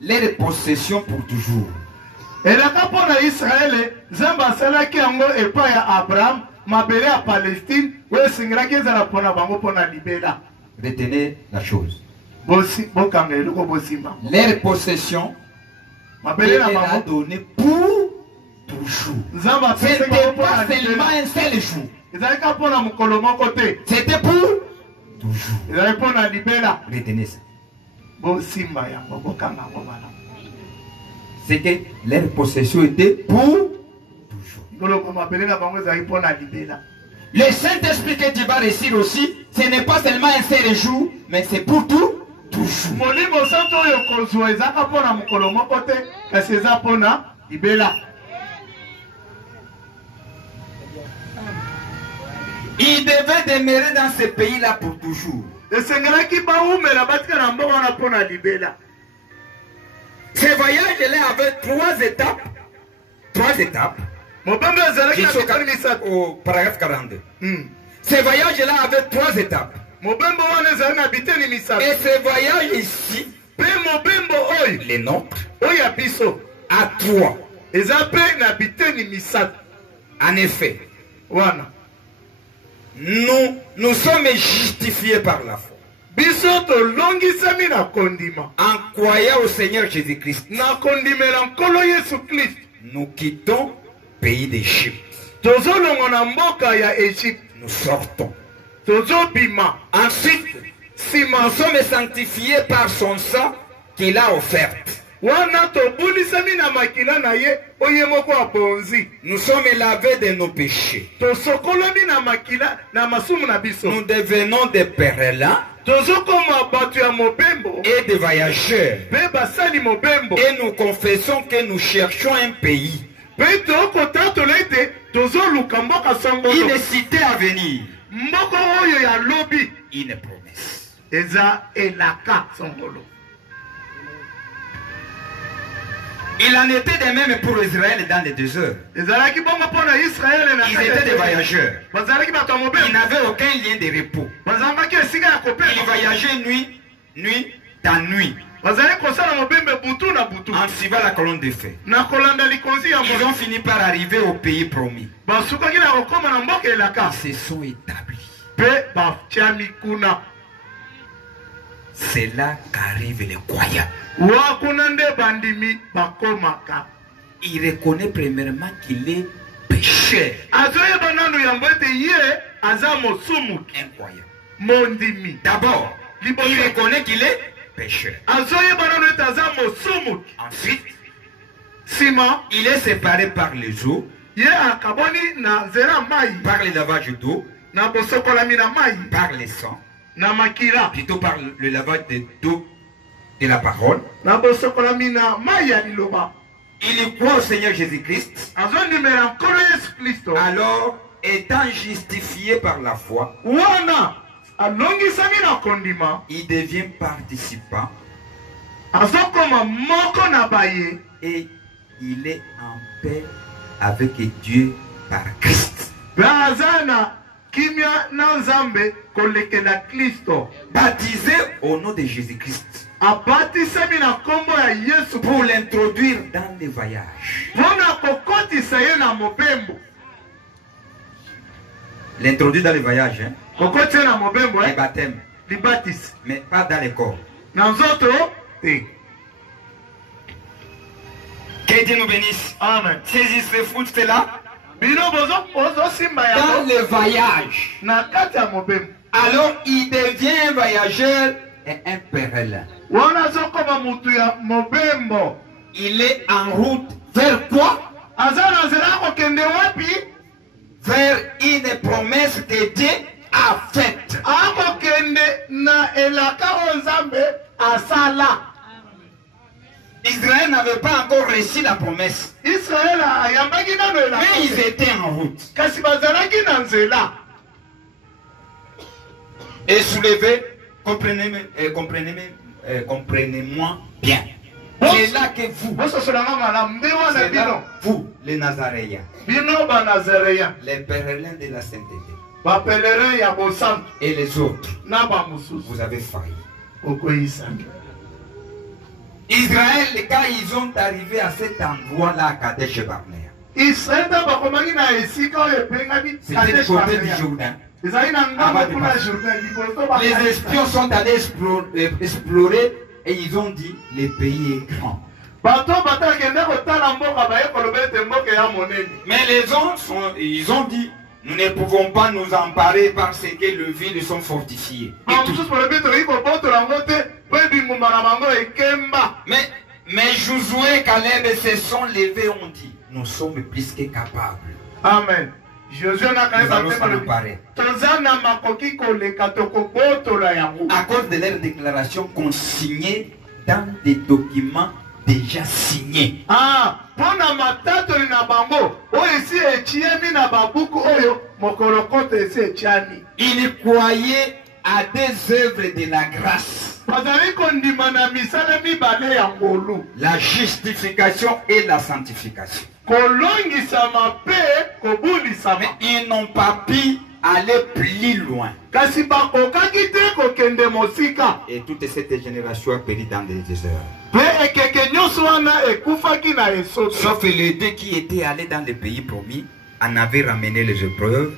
leur possession pour toujours. Et la capone Israël, Zamba Salaki Ango et pas Abraham, m'appelait à Palestine, où est Singraki Zarapona Bango Pona Libera. Retenez la chose. Leur possession Dieu l'a donné pour toujours. Ce n'était pas seulement un seul jour. C'était pour toujours. Retenez ça. C'est que leur possession était pour toujours. Le Saint-Esprit que tu vas réussir aussi, ce n'est pas seulement un seul jour, mais c'est pour toujours. toujours. molimo santo oyo kozwa ezaka mpona mokolo moko te kasi eza mpona libela. Il devait demeurer dans ce pays-là pour toujours. esengelaki baumela batika na mboka wana mpona libela. Ce voyage-là avait trois étapes. Trois étapes. mobembe ezalaki na Jusqu'au bitoni misato. au paragraphe 42. Ce voyage-là avait trois étapes. mobembe wana ezalaki na biteni misato. Et ce voyage ici, mpe mobembo oyo les nôtres, oyo ya biso à trois. eza mpe na biteni misato. En effet, wana nous sommes justifiés par la foi. biso tolongisami na kondima En croyant au Seigneur Jésus-Christ, na kondimela nkolo yesu kristu. nous quittons le pays d'Égypte. tozolongo na mboka ya egypte. Nous sortons. tozobima. Ensuite, nsima nous sommes sanctifiés par son sang qu'il a offerte. wana tobulisami na makila na ye oyo moko abonzi. Nous sommes lavés de nos péchés. tosokolomi na makila na masumu na biso. Nous devenons des pèlerins tozokoma bato ya mobembo et des voyageurs. mpe basali mobembo. Et nous confessons que nous cherchons un pays, mpe tokotatola ete tozoluka mboka sangolo. une cité à venir, mboka oyo ya lobi une promesse. eza elaka sangolo. Il en était de même pour Israël dans les désert. ezalaki bongo mpona israele na Ils étaient des voyageurs. bazalaki bato ya Ils mobembo. n'avaient aucun lien de repos. bazalaki esika ya Ils kopema. voyageaient nuit dans nuit, bazalaki kosala mobembe butu na butu en suivant la colonne de feu. na kolanda likonzi ya Ils ont fini par arriver au pays promis. basukaki na kokoma na mboka elaka Ils se sont établis. mpe batiami kuna. C'est là qu'arrivent les croyants. wakuna nde bandimi bakomaka. Il reconnaît premièrement qu'il est pécheur. azoyeba nanu yango ete ye aza mosumuki Incroyable. mondimi. D'abord, il reconnaît qu'il est pécheur. azoyeba nanu ete aza mosumuki. Ensuite, nsima il est séparé par les eaux, ye akaboni na nzela mai par le lavage d'eau, na bosokolami na mai par le sang, na makila plutôt par le lavage d'eau de la parole. na bosokolami na mai ya liloba. Il croit au Seigneur Jésus-Christ. azondimela nkolo yesu kristo. Alors, étant justifié par la foi, wana alongisami na kondima il devient participant azokoma moko na baye et il est en paix avec Dieu par Christ. mpe aza na kimia na nzambe kolekela kristo. Baptisé au nom de Jésus-Christ abatisami na nkombo ya yesu pour l'introduire dans les voyages. mpo na kokotisa ye na mobembo. L'introduire dans les voyages, hein? kokotisa ye na mobembo Les baptêmes, libatisi mais pas dans les corps. na nzoto te. Que Dieu nous bénisse. amen. Saisissez-vous cela bino bozosimba dans yango le voyage. na kati ya mobembo. Alors il devient un voyageur et un pèlerin. wana azokoma mutu ya mobembo. Il est en route vers quoi? aza na nzela ya kokende wapi? Vers une promesse que Dieu a faite. akokende na elaka oyo nzambe asala. Israël n'avait pas encore reçu la promesse, israele ayambaki nano elaka mais ils étaient en route. kasi bazalaki na nzela. Et soulevez, comprenez-moi bien. C'est là que vous, bososolanga malamu nde wana c'est bino là, vous, les Nazaréens, bino banazareya les pèlerins de la sainteté, bapelerin ya bosantu et les autres, na bamosusu vous avez failli. okoyisaki. Israël, quand ils ont arrivé à cet endroit-là, à Kadesh Barnea, israele nde bakomaki na esika oyo epengami c'était du côté du Jourdain. ezali na ngambo kuna jourdain liboso Les espions sont allés explorer et ils ont dit, le pays est grand. bato batakende kotala mboka baye koloba ete mboka ya monene. Mais les autres, ils ont dit, nous ne pouvons pas nous emparer parce que les villes sont fortifiées. Et tout. bamosusu balobi tokoki kobotola yango te mpo ebingumba na bango ekemba. Mais Josué et Caleb se sont levés et ont dit, nous sommes plus que capables. amen. Josué n'a nous allons s'en emparer. À cause de leur déclaration consignée dans des documents déjà signés. Ah, pona matato na bango, esi echiemi na babuku oyo mokolokoto esi echiani. Ils croyaient à des œuvres de la grâce. Bazali kondima na misala mibale ya ngolu. La justification et la sanctification. Kolongisama pe kobulisama. Mais ils n'ont pas pu aller plus loin. Kasi bakokaki te kokende mosika. Et toute cette génération a péri dans des désert. Sauf les deux qui étaient allés dans le pays promis en avaient ramené les épreuves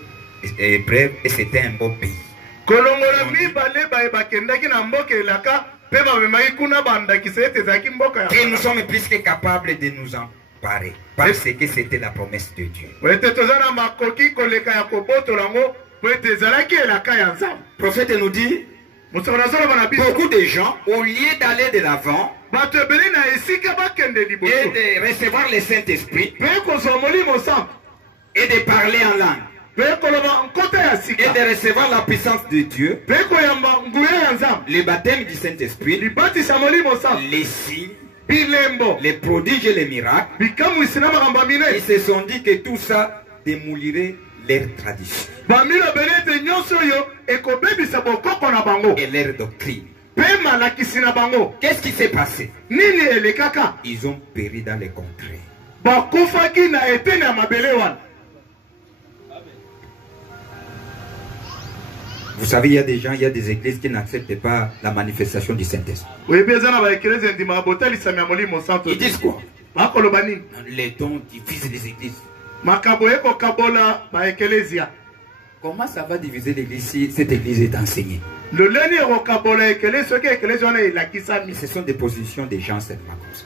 et c'était un beau pays. Et nous sommes plus que capables de nous emparer parce que c'était la promesse de Dieu. Le prophète nous dit, beaucoup de gens, au lieu d'aller de l'avant et de recevoir le Saint-Esprit et de parler en langue et de recevoir la puissance de Dieu, le baptême du Saint-Esprit, les signes, les prodiges et les miracles, ils se sont dit que tout ça démolirait leur tradition et leur doctrine. Qu'est-ce qui s'est passé? Ils ont péri dans les contrées. Vous savez, il y a des gens, il y a des églises qui n'acceptent pas la manifestation du Saint-Esprit. Ils disent quoi? Les dons divisent les églises. Comment ça va diviser l'église si cette église est enseignée? Ce sont des positions des gens seulement comme ça.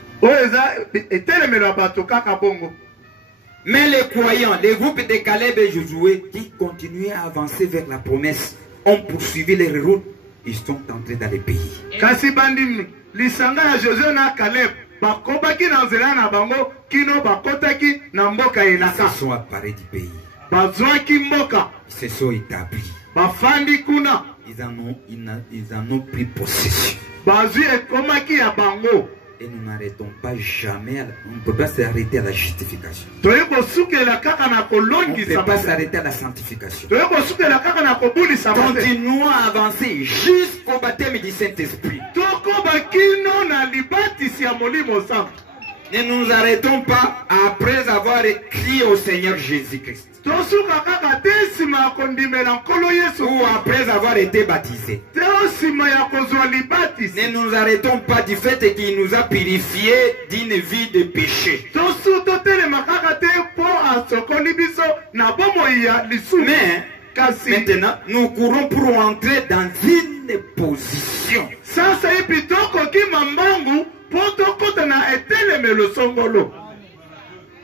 Mais les croyants, les groupes de Caleb et Josué qui continuaient à avancer vers la promesse ont poursuivi les routes. Ils sont entrés dans les pays. Ils se sont apparus du pays. Ils se sont établis. Ils en ont pris possession. Et nous n'arrêtons pas jamais, on ne peut pas s'arrêter à la justification. On ne peut pas s'arrêter à la sanctification. Continuons à avancer jusqu'au baptême du Saint-Esprit. Ne nous arrêtons pas après avoir écrit au Seigneur Jésus-Christ. Ou après avoir été baptisé. Ne nous arrêtons pas du fait qu'il nous a purifiés d'une vie de péché. Mais maintenant, nous courons pour entrer dans une position.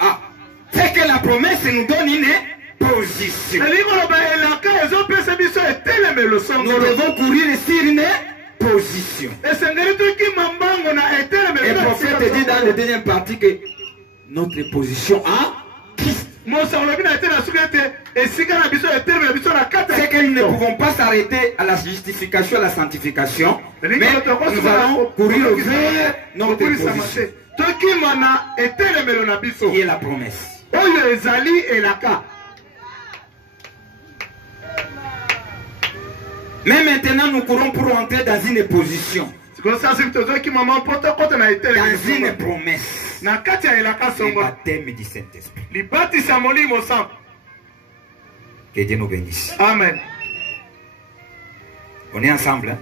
Ah, c'est que la promesse nous donne une position. Nous devons courir sur une position. Et le prophète dit dans la deuxième partie que notre position a Christ. C'est que nous ne pouvons pas s'arrêter à la justification, à la sanctification, mais nous allons courir vers notre position. Qui est la promesse. Mais maintenant nous courons pour entrer dans une position. Dans une promesse. Le baptême du Saint-Esprit. Que Dieu nous bénisse. Amen. On est ensemble. Hein?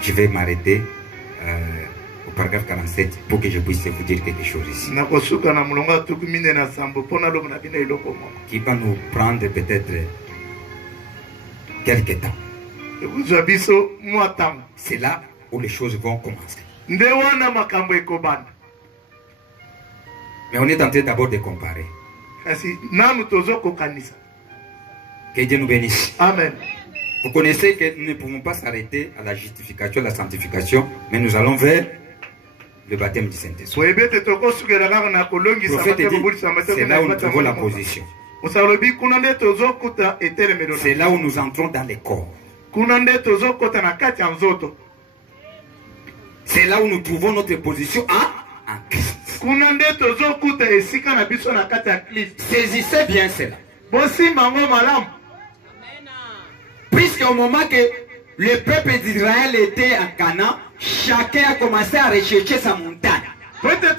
Je vais m'arrêter au paragraphe 47 pour que je puisse vous dire quelque chose ici. Qui va nous prendre peut-être quelques temps. C'est là où les choses vont commencer. Mais on est en train d'abord de comparer. Que Dieu nous bénisse. Amen. Vous connaissez que nous ne pouvons pas s'arrêter à la justification, à la sanctification, mais nous allons vers le baptême du Saint-Esprit. Prophète, c'est là où nous trouvons la position. C'est là où nous entrons dans les corps. C'est là où nous trouvons notre position en Christ. Saisissez bien cela. Puisqu'au moment que le peuple d'Israël était en Canaan, chacun a commencé à rechercher sa montagne. Ils étaient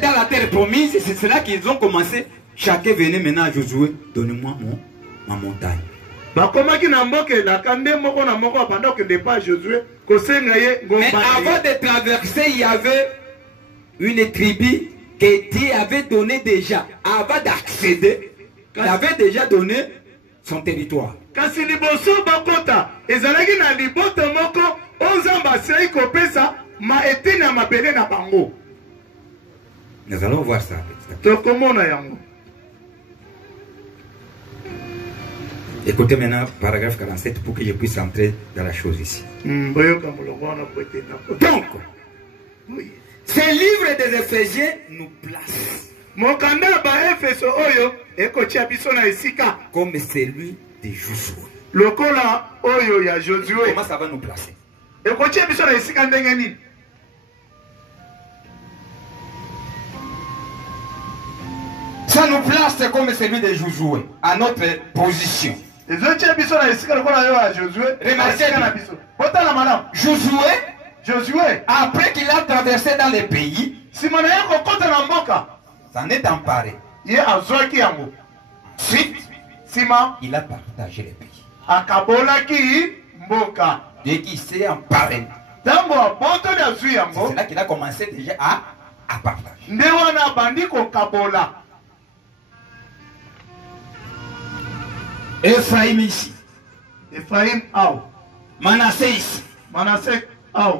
dans la terre promise, c'est cela qu'ils ont commencé. Chacun venait maintenant à Josué, donnez-moi ma montagne. Mais avant de traverser, il y avait une tribu que Dieu avait donné déjà. Avant d'accéder, il avait déjà donné son territoire. Nous allons voir ça. Écoutez maintenant paragraphe 47 pour que je puisse entrer dans la chose ici. Donc, ce livre des Éphésiens nous place comme celui de Josué. Comment ça va nous placer? Ça nous place comme celui de Josué, à notre position. Remarquez Josué, après qu'il a traversé dans les pays, s'en est emparé. Ensuite, il a partagé les pays. Dès qu'il s'est emparé, c'est là qu'il a commencé déjà à partager. Ephraim ici. Ephraim Manassé ici. Manassé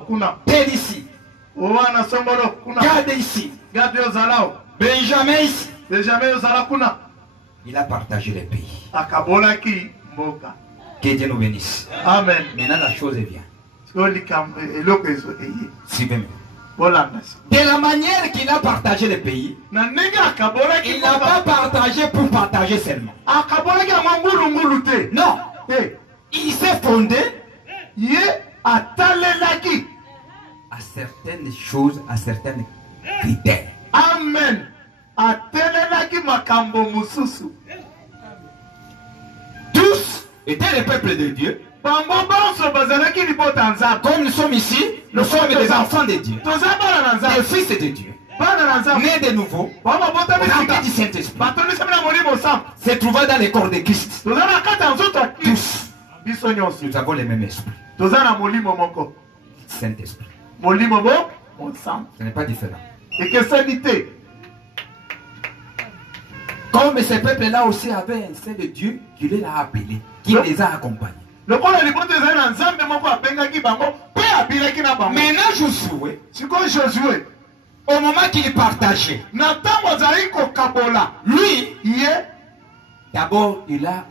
kuna. Tel ici. Gad ici. Benjamin ici. Il a partagé les pays. Que Dieu nous bénisse. Amen. Maintenant la chose vient. Suivez-moi. De la manière qu'il a partagé les pays, il n'a pas partagé pour partager seulement. Non. Il s'est fondé à certaines choses, à certains critères. Amen. Tous étaient les peuples de Dieu. Comme nous sommes ici, nous sommes des enfants de Dieu, des fils de Dieu, nés de nouveau, remplis du Saint-Esprit, se trouvant dans les corps de Christ. Tous, nous avons le même esprit. Saint-Esprit. Ce n'est pas différent. Comme ces peuples-là aussi avaient un Saint de Dieu qui les a appelés, qui les a accompagnés. Maintenant, Josué, au moment qu'il partageait, lui, d'abord, il a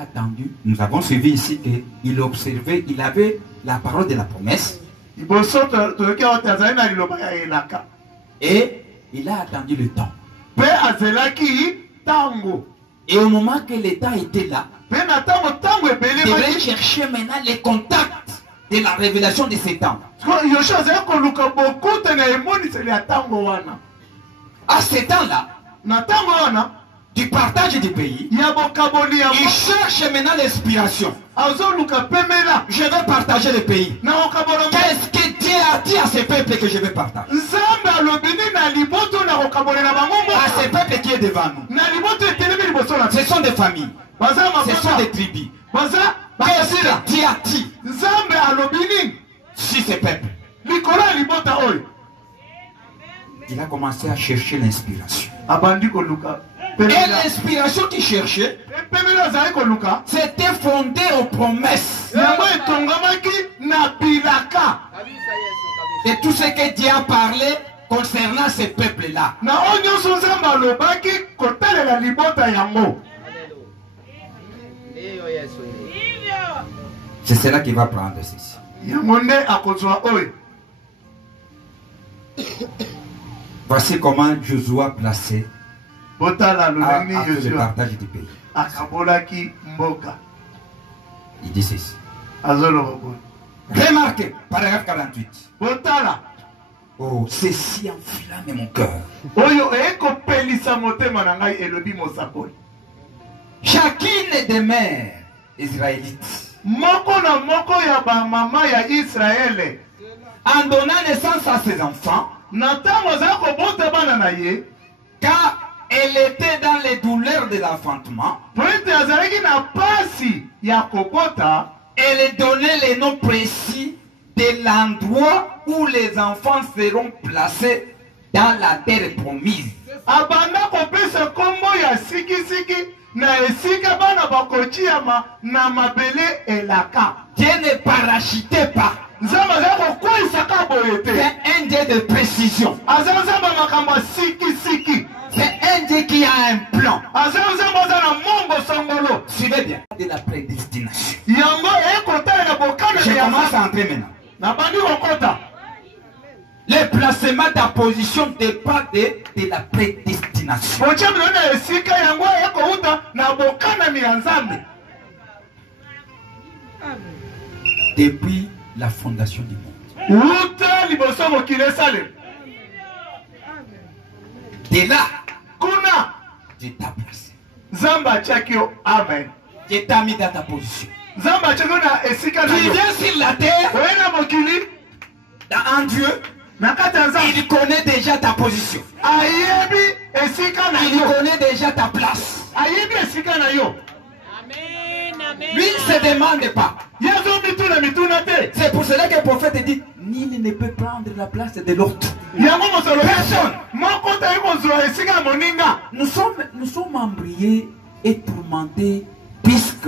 attendu. Nous avons suivi ici qu'il observait, il avait la parole de la promesse. Et il a attendu le temps. Et au moment que l'État était là, il devait chercher maintenant les contacts de la révélation de ces temps. À ce temps-là, du partage du pays, il cherche maintenant l'inspiration. Je vais partager le pays. Qu'est-ce que Dieu a dit à ces peuples que je vais partager? À ces peuples qui est devant nous. Ce sont des familles. Ce sont des tribus. Qu'est-ce que Dieu a dit sur ces peuples? Il a commencé à chercher l'inspiration. Et l'inspiration qu'il cherchait, c'était fondé aux promesses. Et tout ce que Dieu a parlé concernant ces peuples-là. C'est cela qui va prendre ceci. Yamonde akozwa oyo. Voici comment Josué a placé Botala à lolenge le Joshua. partage du pays. Akabolaki mboka. Il dit ceci. Azoloba boy. Remarquez, paragraphe 48. Botala. Oh, ceci enflamme mon cœur. Oyo ekopelisa motema na ngai elobi mosakoli. Chacune des mères israélites, Moko na moko ya ba mama ya Israël. en donnant naissance à ses enfants, Na tango za kobota bana na ye. car elle était dans les douleurs de l'enfantement, Pointe azalaki na pasi ya kobota. elle donnait les noms précis de l'endroit où les enfants seront placés dans la terre promise. Abanda kopesa kombo ya siki na esika bana bakotiama na mabele elaka. Dieu ne parachutait pas. Nzamba za kokwisa boye te. C'est un Dieu de précision. Aza nzamba makambo siki. C'est un Dieu qui a un plan. Aza nzamba za na mongo songolo. Suivez bien. De la prédestination. Yango ekota na bokana Je ya commence à entrer maintenant. na bandi kokota. Le placement de la position dépend de la prédestination. Bocha mnaona esika yango ekouta na bokana ya nzambe. Depuis la fondation du monde. Uta liboso mokili esale. De là, Kuna Dieu t'a placé. nzamba atiaki yo. Amen. Dieu t'a mis dans ta position. Nzamba atiaki yo na esika na Tu yo. viens sur la terre, Oye na mokili en Dieu, na kati ya nzambe. il connaît déjà ta position. Ayebi esika na Il yo. connaît déjà ta place. Ayebi esika na yo. Lui ne se demande pas. Yezo mituna te. C'est pour cela que le prophète dit, nul ne peut prendre la place de l'autre. Yango mosolo Personne. moko tayi kozwa esika ya moninga. Nous sommes embrouillés et tourmentés puisque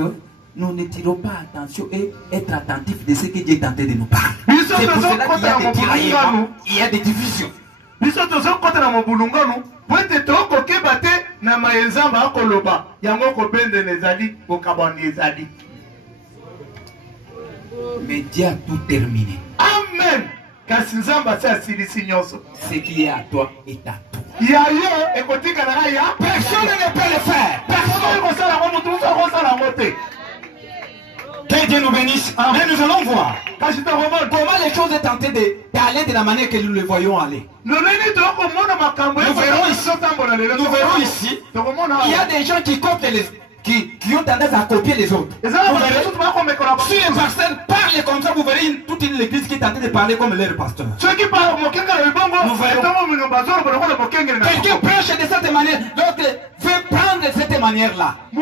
nous ne tirons pas attention et être attentifs de ce que Dieu est en train de nous parler. C'est pour cela qu'il y a des tiraillements, il y a des divisions. Biso tozokota na mobulungano po ete tokokeba te na mayenzamba akoloba yango kobendela ezali kokabwana ezali. Mais Dieu a tout terminé. Amen. Kasi nzamba se asilisi nyonso. Ce qui est à toi est à toi. Ya yo ekotika na ya Personne ne peut le faire. personne kosala ngo mutu kosala ngo te. Que Dieu nous bénisse. Et nous allons voir Kasi tokomona comment les choses sont en train d'aller de la manière que nous le voyons aller. loleni tokomona makambo Nous verrons ici. totambola lelo. Nous verrons ici. Tokomona Il y a des gens qui copient qui ont tendance à copier les autres. Vous verrez, si les pasteurs parlent comme ça, vous verrez toute une église qui est en train de parler comme leur pasteur. Nous verrons. Quelqu'un prêche de cette manière, l'autre veut prendre de cette manière-là. Je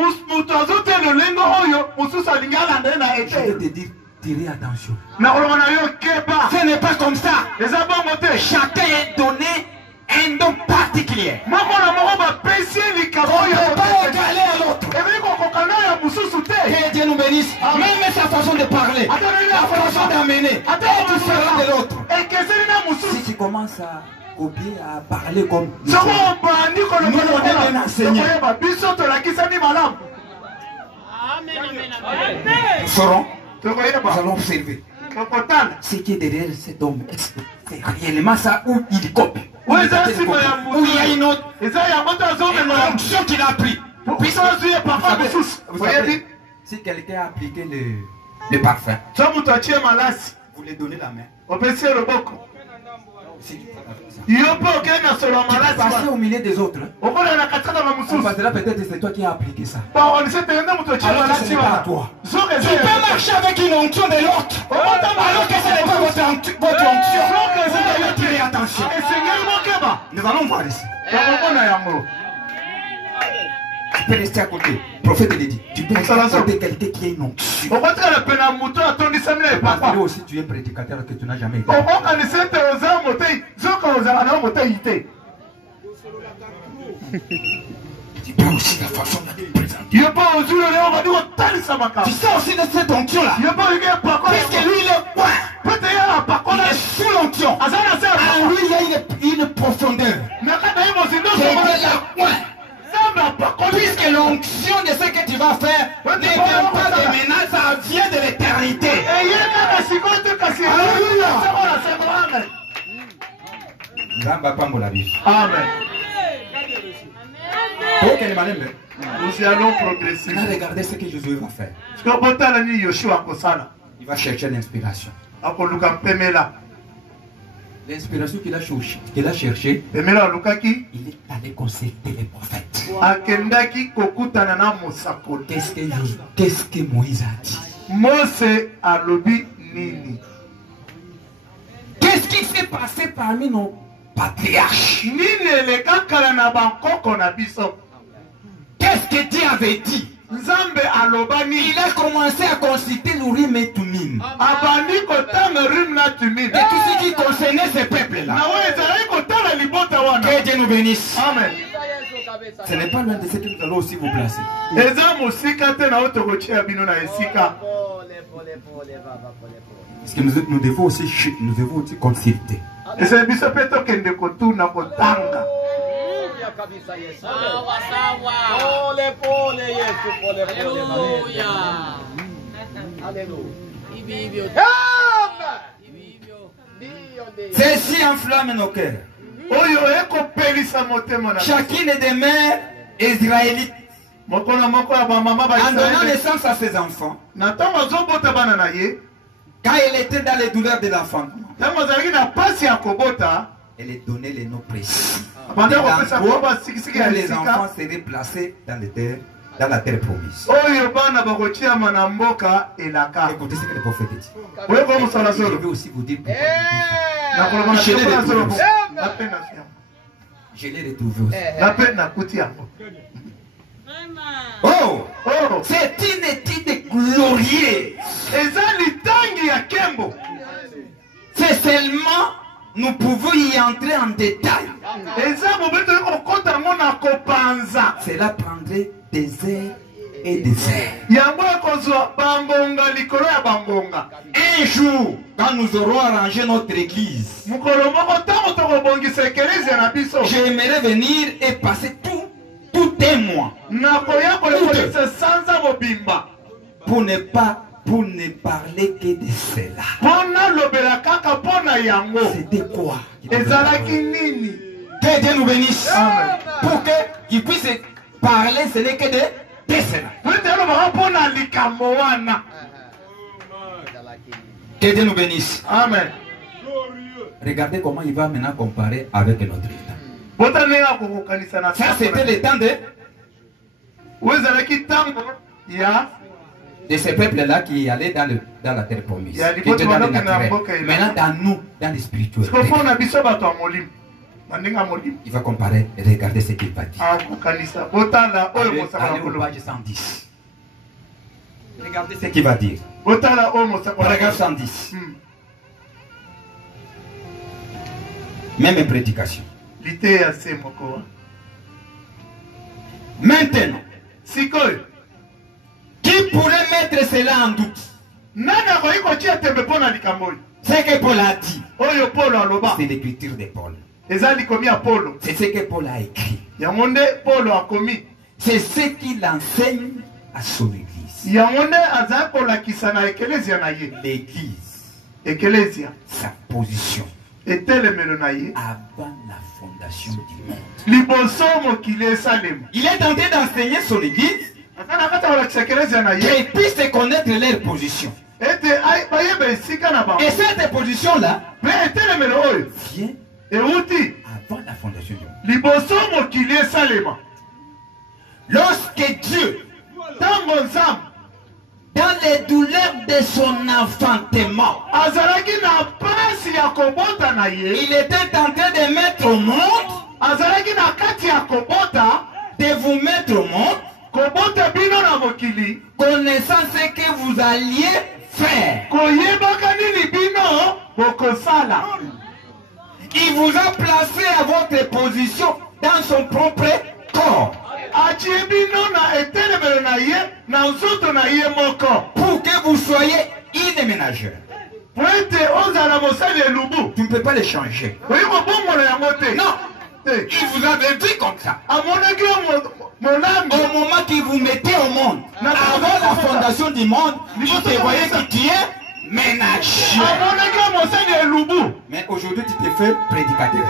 vais te dire, tirez attention. Ce n'est pas comme ça. Chacun est donné un don particulier. On ne peut pas égaler à l'autre. Que Dieu nous bénisse. Même sa façon de parler, la façon d'amener, est différente de l'autre. Si tu commences à copier, à parler comme nous, nous on est bien enseignés. Nous saurons, nous allons observer ce qui est derrière cet homme. C'est réellement ça où il copie. Où il y a une autre fonction qu'il a pris. Si quelqu'un a appliqué le parfum, vous lui donnez la main. Si tu passes au milieu des autres, on passera peut-être c'est toi qui as appliqué ça. Alors que ce n'est pas à toi. Tu peux marcher avec une onction de l'autre. Alors que ce n'est pas votre onction. Vous devez tirer attention. Nous allons voir ici. Tu peux rester à côté. Le prophète l'a dit. Tu peux rester à côté de quelqu'un qui a une onction. Parce que aussi tu es prédicateur que tu n'as jamais été. Tu peux aussi la façon de te présenter. Tu sais aussi de cette onction-là. Puisque lui il est point. Il est sous l'onction. En lui il y a une profondeur. Puisque l'onction de ce que tu vas faire ne vient pas de maintenant, ça vient de l'éternité. Amen. Nous allons progresser. Regardez ce que Jésus va faire. Il va chercher l'inspiration. L'inspiration qu'il a cherché, il est allé consulter les prophètes. Qu'est-ce que Moïse a dit? Qu'est-ce qui s'est passé parmi nos patriarches? Qu'est-ce que Dieu avait dit? Il a commencé à consulter l'Urim et Tumim. Et tout ce qui concernait ces peuples-là. Que Dieu nous bénisse. Amen. Ce n'est pas l'un de ceux que nous allons aussi vous placer. Parce que nous devons aussi consulter. Ceci enflamme nos cœurs. Chacune des mères israélites, en donnant naissance à ses enfants, quand elle était dans les douleurs de l'enfantement, elle est donnée les noms précis. Les enfants seraient placés dans la terre promise. Écoutez ce que le prophète dit. Je vais aussi vous dire pourquoi. Je l'ai retrouvé aussi. Oh, c'est une étude glorieuse. C'est seulement nous pouvons y entrer en détail. Cela prendrait des heures et des heures. Un jour, quand nous aurons arrangé notre église, j'aimerais venir et passer tout un mois pour ne parler que de cela. C'était quoi? Que Dieu nous bénisse. Pour qu'il puisse parler, ce n'est que de cela. Que Dieu nous bénisse. Amen. Regardez comment il va maintenant comparer avec notre état. Ça, c'était le temps de ces peuples-là qui allaient dans la terre promise. Qui étaient dans le naturel. Maintenant, dans nous, dans le spirituel. Il va comparer et regarder ce qu'il va dire. Allez au page 110. Regardez ce qu'il va dire. Paragraphe 110. Même prédication. Maintenant, qui pourrait mettre cela en doute? C'est que Paul a dit. C'est l'écriture de Paul. C'est ce que Paul a écrit. C'est ce qu'il enseigne à son église. L'église, sa position avant la fondation du monde. Il est tenté d'enseigner son église qu'ils puissent connaître leur position. Et cette position-là vient avant la fondation du monde. Lorsque Dieu, dans les douleurs de son enfantement, il était tenté de mettre au monde, de vous mettre au monde, connaissant ce que vous alliez faire. Il vous a placé à votre position dans son propre corps. Pour que vous soyez une ménagère. Tu ne peux pas les changer. Non. Il vous avait dit comme ça. Au moment qu'il vous mettait au monde, avant la fondation du monde, il te voyait qui tu es, ménager. Mais aujourd'hui, tu te fais prédicateur.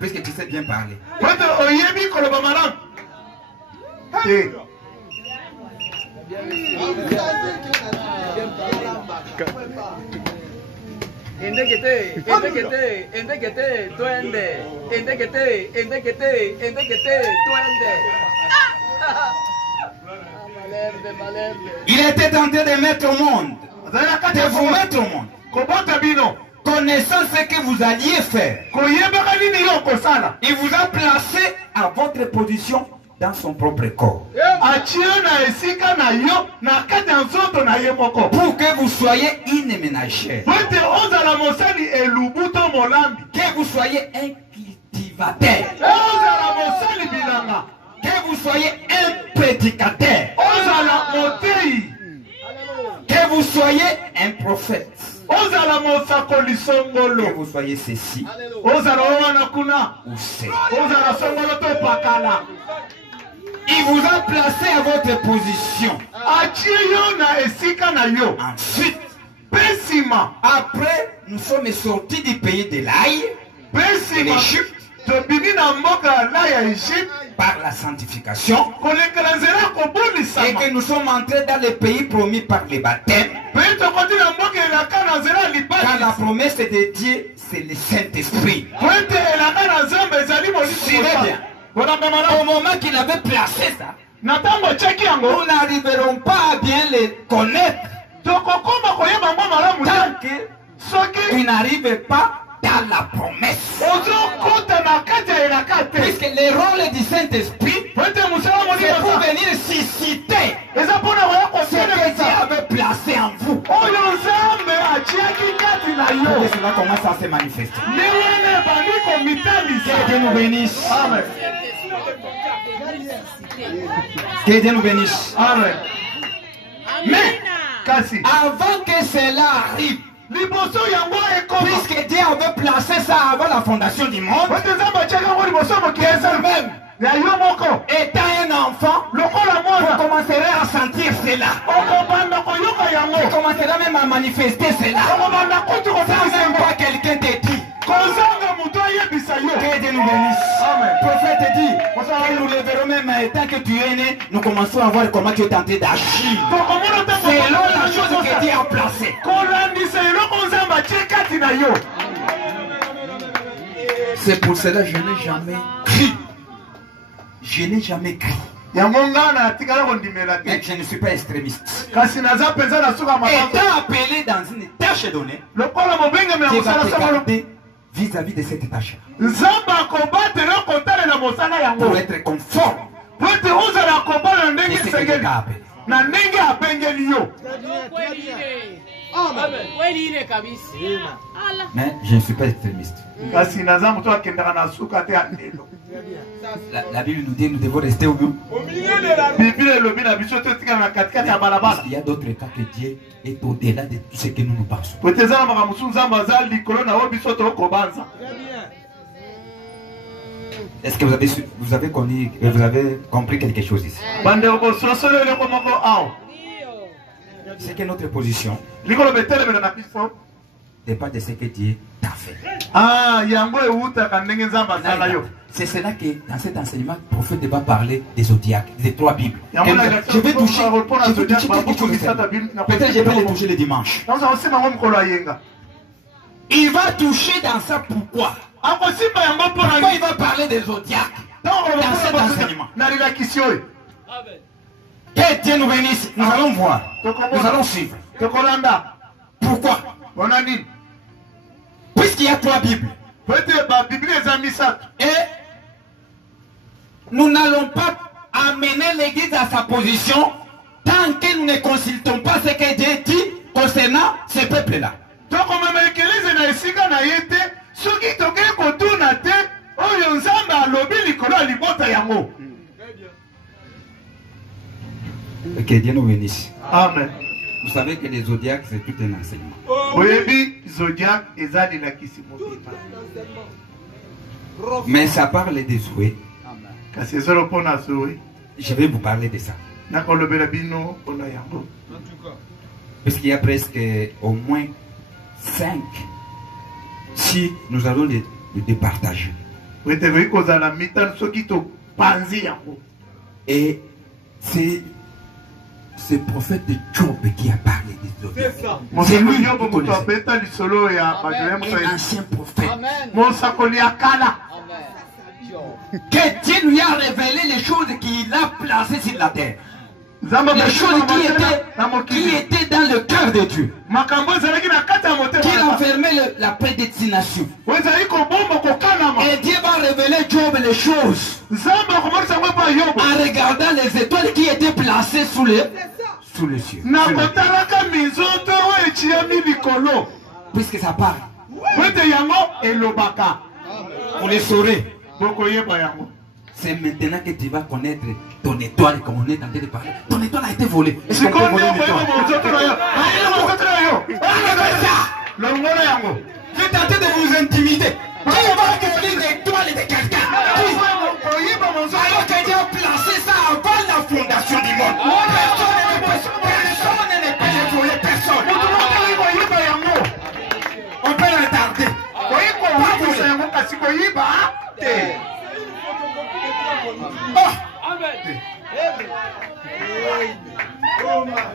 Parce que tu sais bien parler. Il était tenté de mettre au monde, de vous mettre au monde, connaissant ce que vous alliez faire. Il vous a placé à votre position dans son propre corps. Pour que vous soyez une ménagère. Que vous soyez un cultivateur. Que vous soyez un prédicateur. Que vous soyez un prophète. Que vous soyez ceci ou c'est. Il vous a placé à votre position. Ensuite, après, nous sommes sortis du pays de l'Aïe, de l'Égypte, par la sanctification, et que nous sommes entrés dans le pays promis par le baptême. Car la promesse de Dieu, c'est le Saint-Esprit. Au moment qu'il avait placé ça, nous n'arriverons pas à bien les connaître tant qu'ils n'arrivent pas dans la promesse. Puisque le rôle du Saint-Esprit, c'est pour venir susciter ce que Dieu avait placé en vous. Et cela commence à se manifester. Que Dieu nous bénisse. Amen. Que Dieu nous bénisse. Amen. Mais avant que cela arrive, puisque Dieu avait placé ça avant la fondation du monde, même étant un enfant, vous commencerez à sentir cela. Vous commencerez même à manifester cela. Sans même pas quelqu'un te dit. Que Dieu nous bénisse. Le prophète dit que nous leverons même tant que tu es né, nous commençons à voir comment tu es tenté d'agir. C'est là la chose que Dieu a placée. C'est pour cela que je n'ai jamais crié. Je n'ai jamais crié. Mais je ne suis pas extrémiste. Étant appelé dans une tâche donnée, Dieu va te garder vis-à-vis de cette tâche. Pour être conforme de ce que Dieu t'a appelé. Mais je ne suis pas extrémiste. La Bible nous dit que nous devons rester au milieu. Il y a d'autres cas que Dieu est au-delà de tout ce que nous nous pensons. Est-ce que vous avez compris quelque chose ici? C'est que notre position dépend de ce que Dieu t'a fait. C'est cela que dans cet enseignement, le prophète ne va parler des zodiaques, des 3 Bibles. Je vais toucher quelque chose. Peut-être je vais les toucher le dimanche. Il va toucher dans ça pourquoi? Pourquoi il va parler des zodiaques dans cet enseignement? Que Dieu nous bénisse. Nous allons voir. Nous allons suivre. Pourquoi? Puisqu'il y a 3 Bibles. Et nous n'allons pas amener l'église à sa position tant que nous ne consultons pas ce que Dieu dit concernant ce peuple-là. Que Dieu nous bénisse. Amen. Vous savez que les zodiaques, c'est tout un enseignement. Mais ça parle des souhaits. Je vais vous parler de ça. Parce qu'il y a presque au moins 5 si nous allons les départager. Et c'est le prophète de Job qui a parlé des autres. C'est lui qui connaissait. Un ancien prophète. Que Dieu lui a révélé les choses qu'il a placées sur la terre. Les choses qui étaient dans le cœur de Dieu. Qui renfermait la prédestination. Et Dieu va révéler Job les choses. En regardant les étoiles qui étaient placées sous les cieux. Puisque ça parle. Vous les saurez. C'est maintenant que tu vas connaître ton étoile, comme on est en train de parler. Ton étoile a été volée. Est-ce qu'on peut voler une étoile? Vous êtes en train de vous intimider. Qui va voler l'étoile de quelqu'un? Alors que Dieu a placé ça avant la fondation du monde. Personne ne peut le voler, personne. On peut le retarder.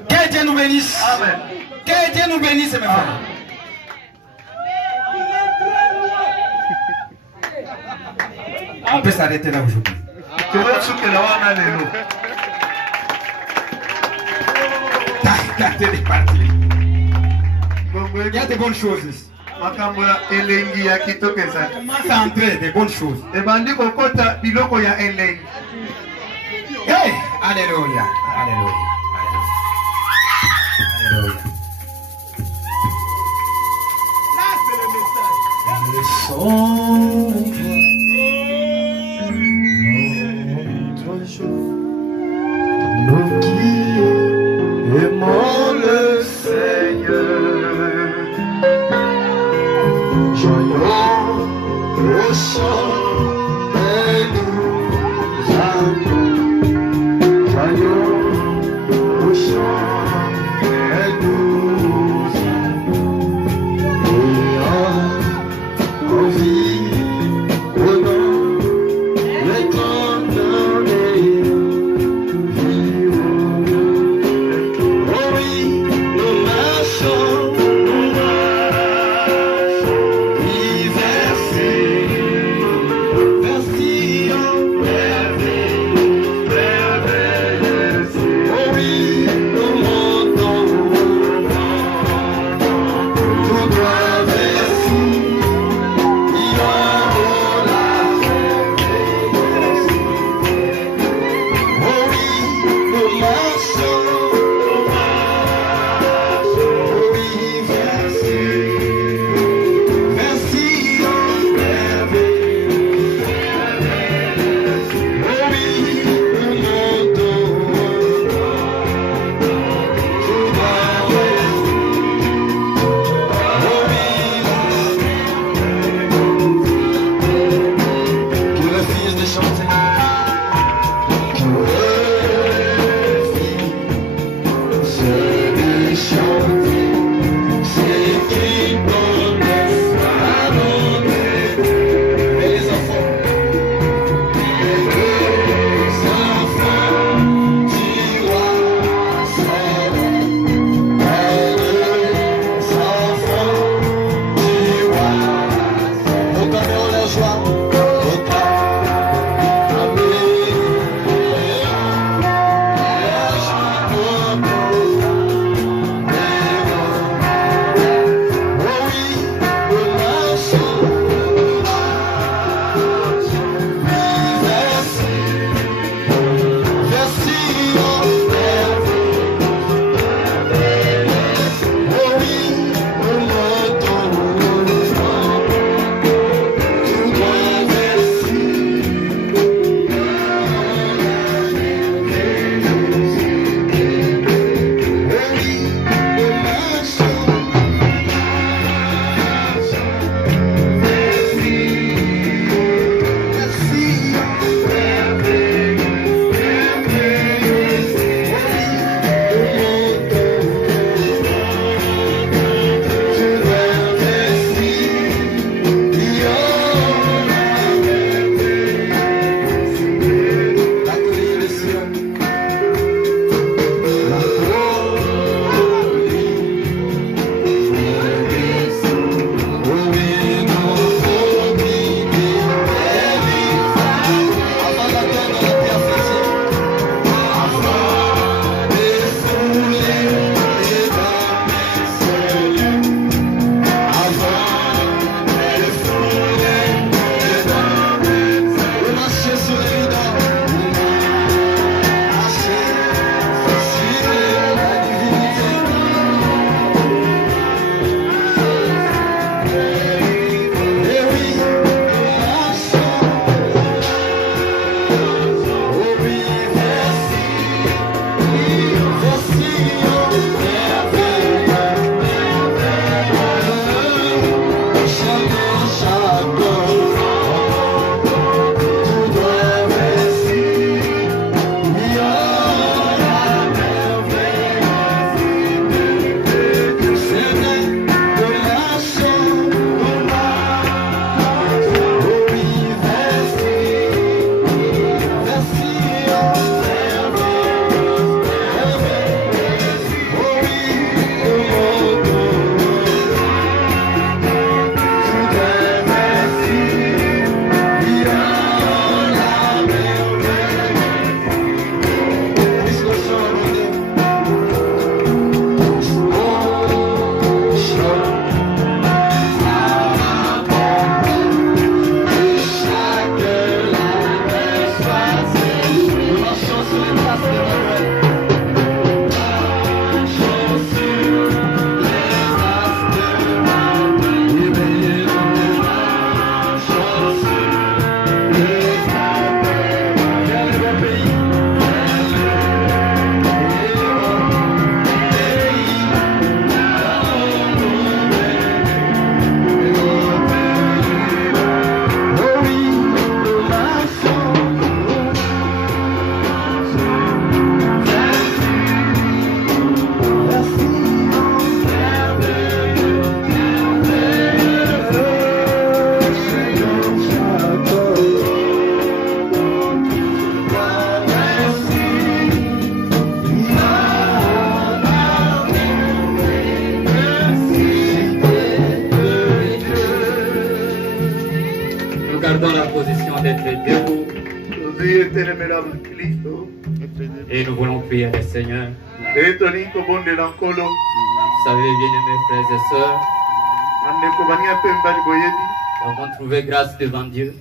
Que Dieu nous bénisse. Amen. Que Dieu nous bénisse, mes frères. On peut s'arrêter là aujourd'hui. Il y a des bonnes choses ici. On commence à entrer des bonnes choses. Hey, alléluia, alléluia, alléluia. Notre jour, nous qui aimons le Seigneur, joyeux au chant et nous allons, joyeux disposition d'être debout. Et nous voulons prier le Seigneur. Vous savez, bien-aimés frères et sœurs, nous avons trouvé grâce devant Dieu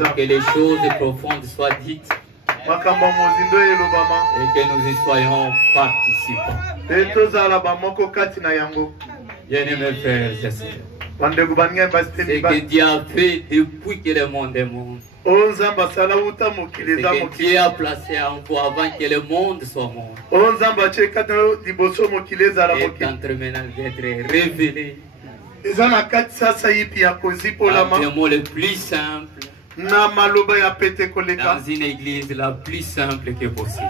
pour que les choses profondes soient dites et que nous y soyons participants. Bien-aimés frères et sœurs, c'est que Dieu a fait depuis que le monde est monde. C'est que Dieu a placé en vous avant que le monde soit monde. Et est en train d'être révélé. Appelez-moi le plus simple. Dans une église la plus simple que possible.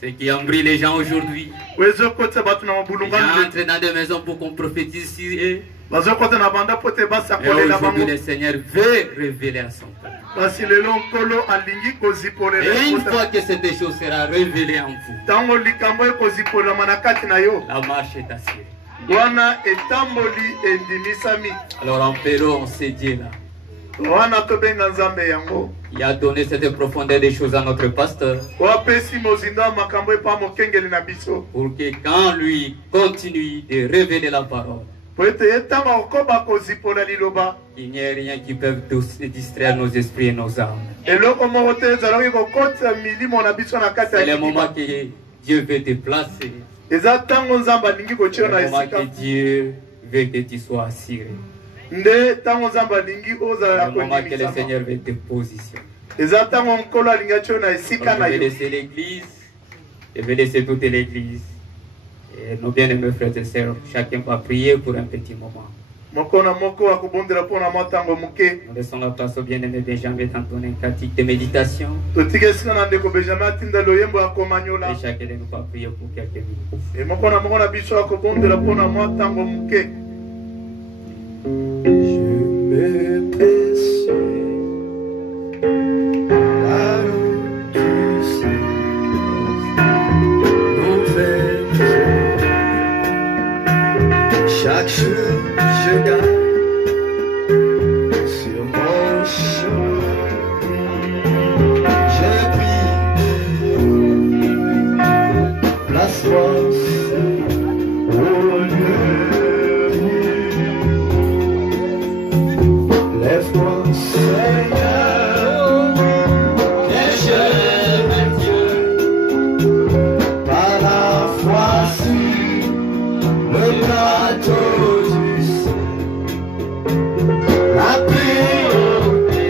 Ce qui embrouille les gens aujourd'hui. Les gens entrent dans des maisons pour qu'on prophétise ici. Et aujourd'hui le Seigneur veut révéler à son peuple. Et une fois que cette chose sera révélée en vous, la marche est assurée. Alors empérons ce Dieu-là. Il a donné cette profondeur des choses à notre pasteur pour que quand lui continue de révéler la parole, il n'y a rien qui peut distraire nos esprits et nos âmes. C'est le moment que Dieu veut te placer. C'est le moment que Dieu veut que tu sois assuré. C'est le moment que le Seigneur veut te positionner. Je vais laisser l'église, je vais laisser toute l'église. Et nos bien-aimés frères et sœurs, chacun va prier pour un petit moment. Nous laissons la place au bien-aimé Benjamin d'entonner un cantique de méditation. Et chacun de nous va prier pour quelques minutes. Je me presse là où tu sais, chaque jour je gagne sur mon chemin. Je prie, place-moi au lieu. Lève-moi, Seigneur, et je maintiens par la foi sur le plateau du ciel. La priorité,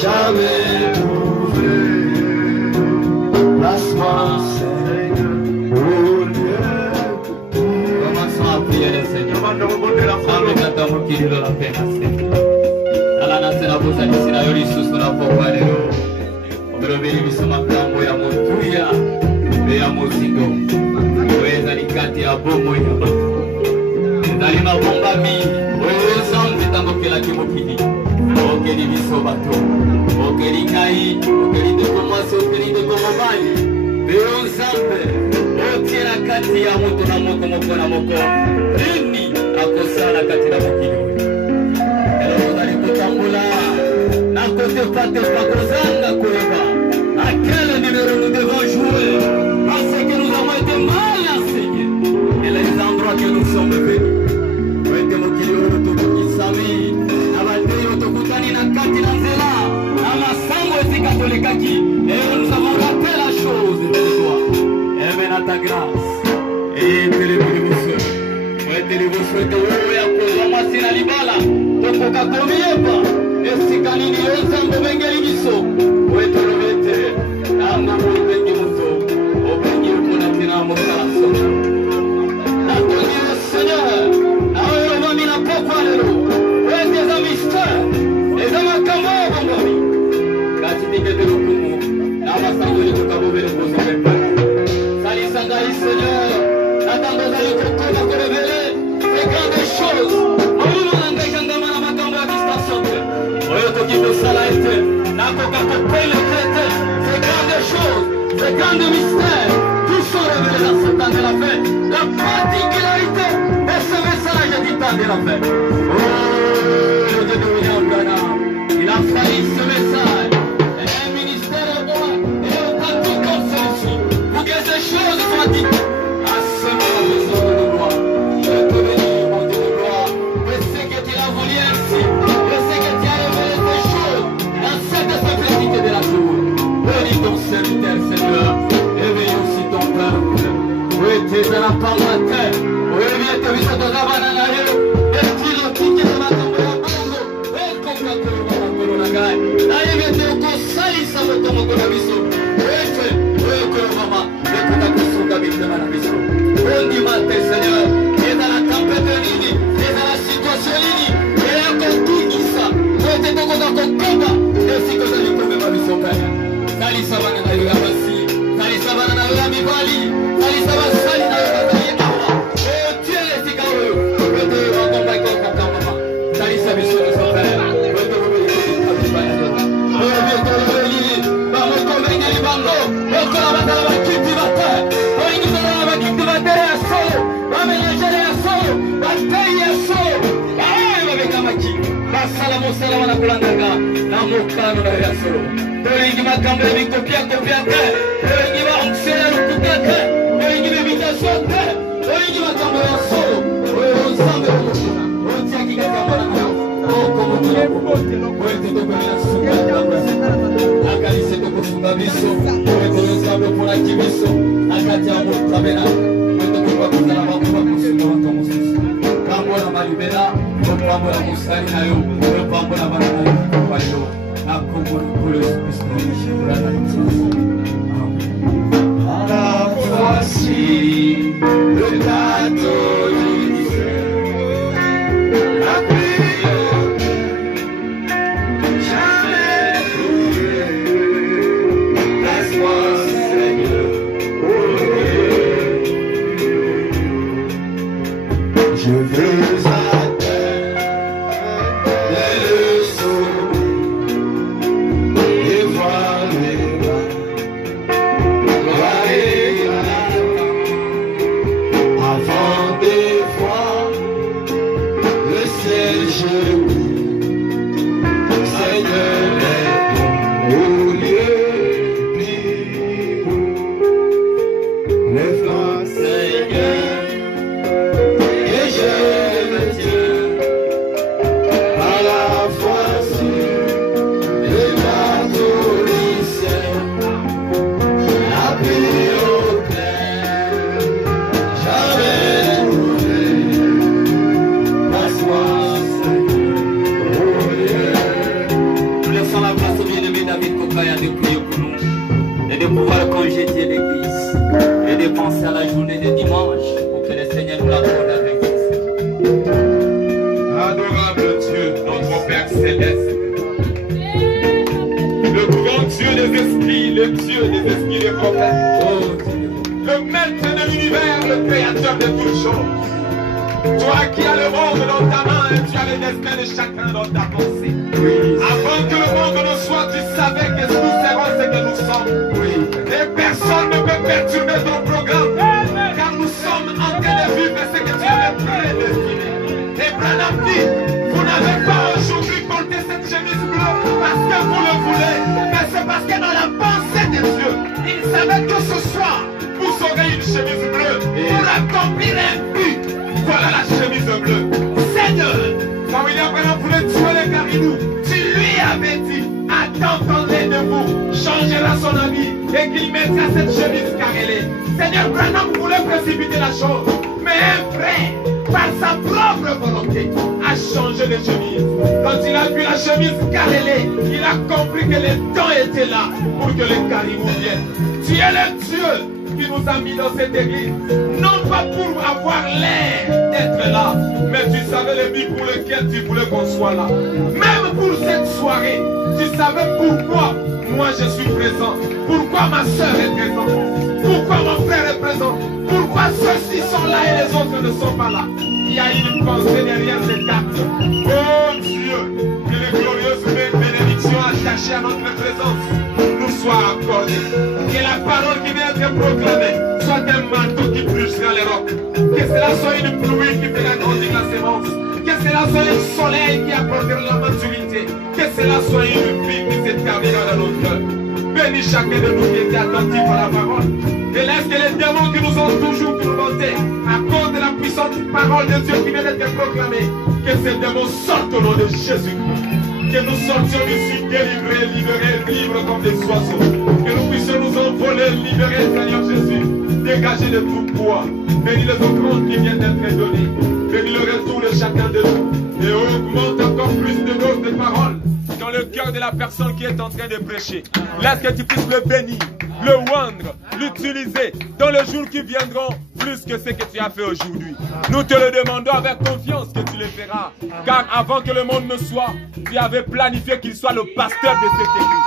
jamais trouvée. Place-moi, Seigneur, au lieu. Commençons à prier le Seigneur. À quel numéro nous devons jouer? Parce que nous avons été mal enseignés. Et les endroits que nous sommes venus. Et nous avons raté la chose de toi. Amen à ta grâce. Et Libala, a fait. Oh, le Dieu de William Branham, il a failli ce message. Et un ministère au roi, et on a tout comme celui-ci. Pour que ces choses soient dites. À ce moment, besoin de gloire. Je vais te bénir, mon Dieu de gloire. Je sais que tu as voulu ainsi. Je sais que tu as révélé ces choses dans cette simplicité de la jour. Bénis ton serviteur, Seigneur. Éveille aussi ton peuple. Oui, tu es à la part de la terre. Oui, viens te visiter dans la banane. Et tu l'as dit que tu m'as tombé à Bango. Et comprends que le monde a connu la gagne. Là, il vient te dire sali ça me tombe au Nabiso. Oui, que le maman. Écoute à question d'habiter dans la Nabiso. On dit matin, Seigneur. Et dans la tempête de Lini. Et dans la situation Lini. Et encore tout ça. Oui, tu es dans ton combat. Et si que ça lui tombe ma mission, Père. Sali ça va dans la Yurabasi. Sali ça va dans la Yurabibali. Sali ça va sali dans la Yurabasi. Oh Dieu, les cigares. Je te rencontre avec ton maman. Sali sa mission de son père. Je te remercie. Je te remercie. Par le convaincre du bango. Le colabata la vaquille du matin. On y dit la vaquille du matin à solo. On va mélanger à solo. On va payer à solo. Ah, avec la vaquille. La salamo salama la kulandaga. La mokano la solo. Tolingi makambo ya mikopia kopia te. Tolingi ma onksela lukuka te. Tolingi invitation te. Tolingi makambo ya solo. Oyo nzambe omokuna. Otiaki makambo na kao. Okomo kia. Oyo te toko na suka kamba. Akalise toko sunga biso. Oyo te nzambe pona kibiso. Akati ya motabena. Oyo toko kwa kuzala makuba kusunga wakamu susu. Kambo na malibela. Opambo na musari na yo. Opambo na bana na yo. Kwayo. À la voici le catholique, la prière, jamais trouvé, laisse-moi Seigneur, je veux soit un manteau qui bouge dans les rocs, que cela soit une pluie qui fait grandir la sémence, Que cela soit un soleil qui apporte la maturité. Que cela soit une vie qui s'éternisera dans nos cœurs. Bénis chacun de nous qui était attentif à la parole. Et laisse que les démons qui nous ont toujours tourmentés, à cause de la puissante parole de Dieu qui vient d'être proclamée, que ces démons sortent au nom de Jésus-Christ. Que nous sortions d'ici délivrés, libérés, libres comme des oiseaux. Que nous puissions nous envoler, libérer, Seigneur Jésus, dégagés de tout poids. Bénis les offrandes qui viennent d'être données. Bénis le retour de chacun de nous. Et augmente encore plus de doses de paroles dans le cœur de la personne qui est en train de prêcher. Laisse que tu puisses le bénir, le oindre, l'utiliser dans les jours qui viendront plus que ce que tu as fait aujourd'hui. Nous te le demandons avec confiance que tu le feras. Car avant que le monde ne soit, tu avais planifié qu'il soit le pasteur de cette église.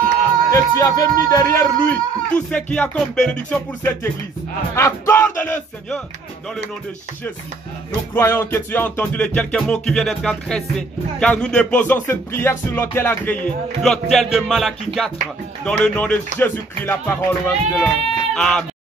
Et tu avais mis derrière lui tout ce qu'il y a comme bénédiction pour cette église. Accorde-le, Seigneur, dans le nom de Jésus. Nous croyons que tu as entendu les quelques mots qui viennent d'être adressés. Car nous déposons cette prière sur l'autel agréé, l'autel de Malachie 4. Dans le nom de Jésus-Christ, la parole au de l'homme. Amen.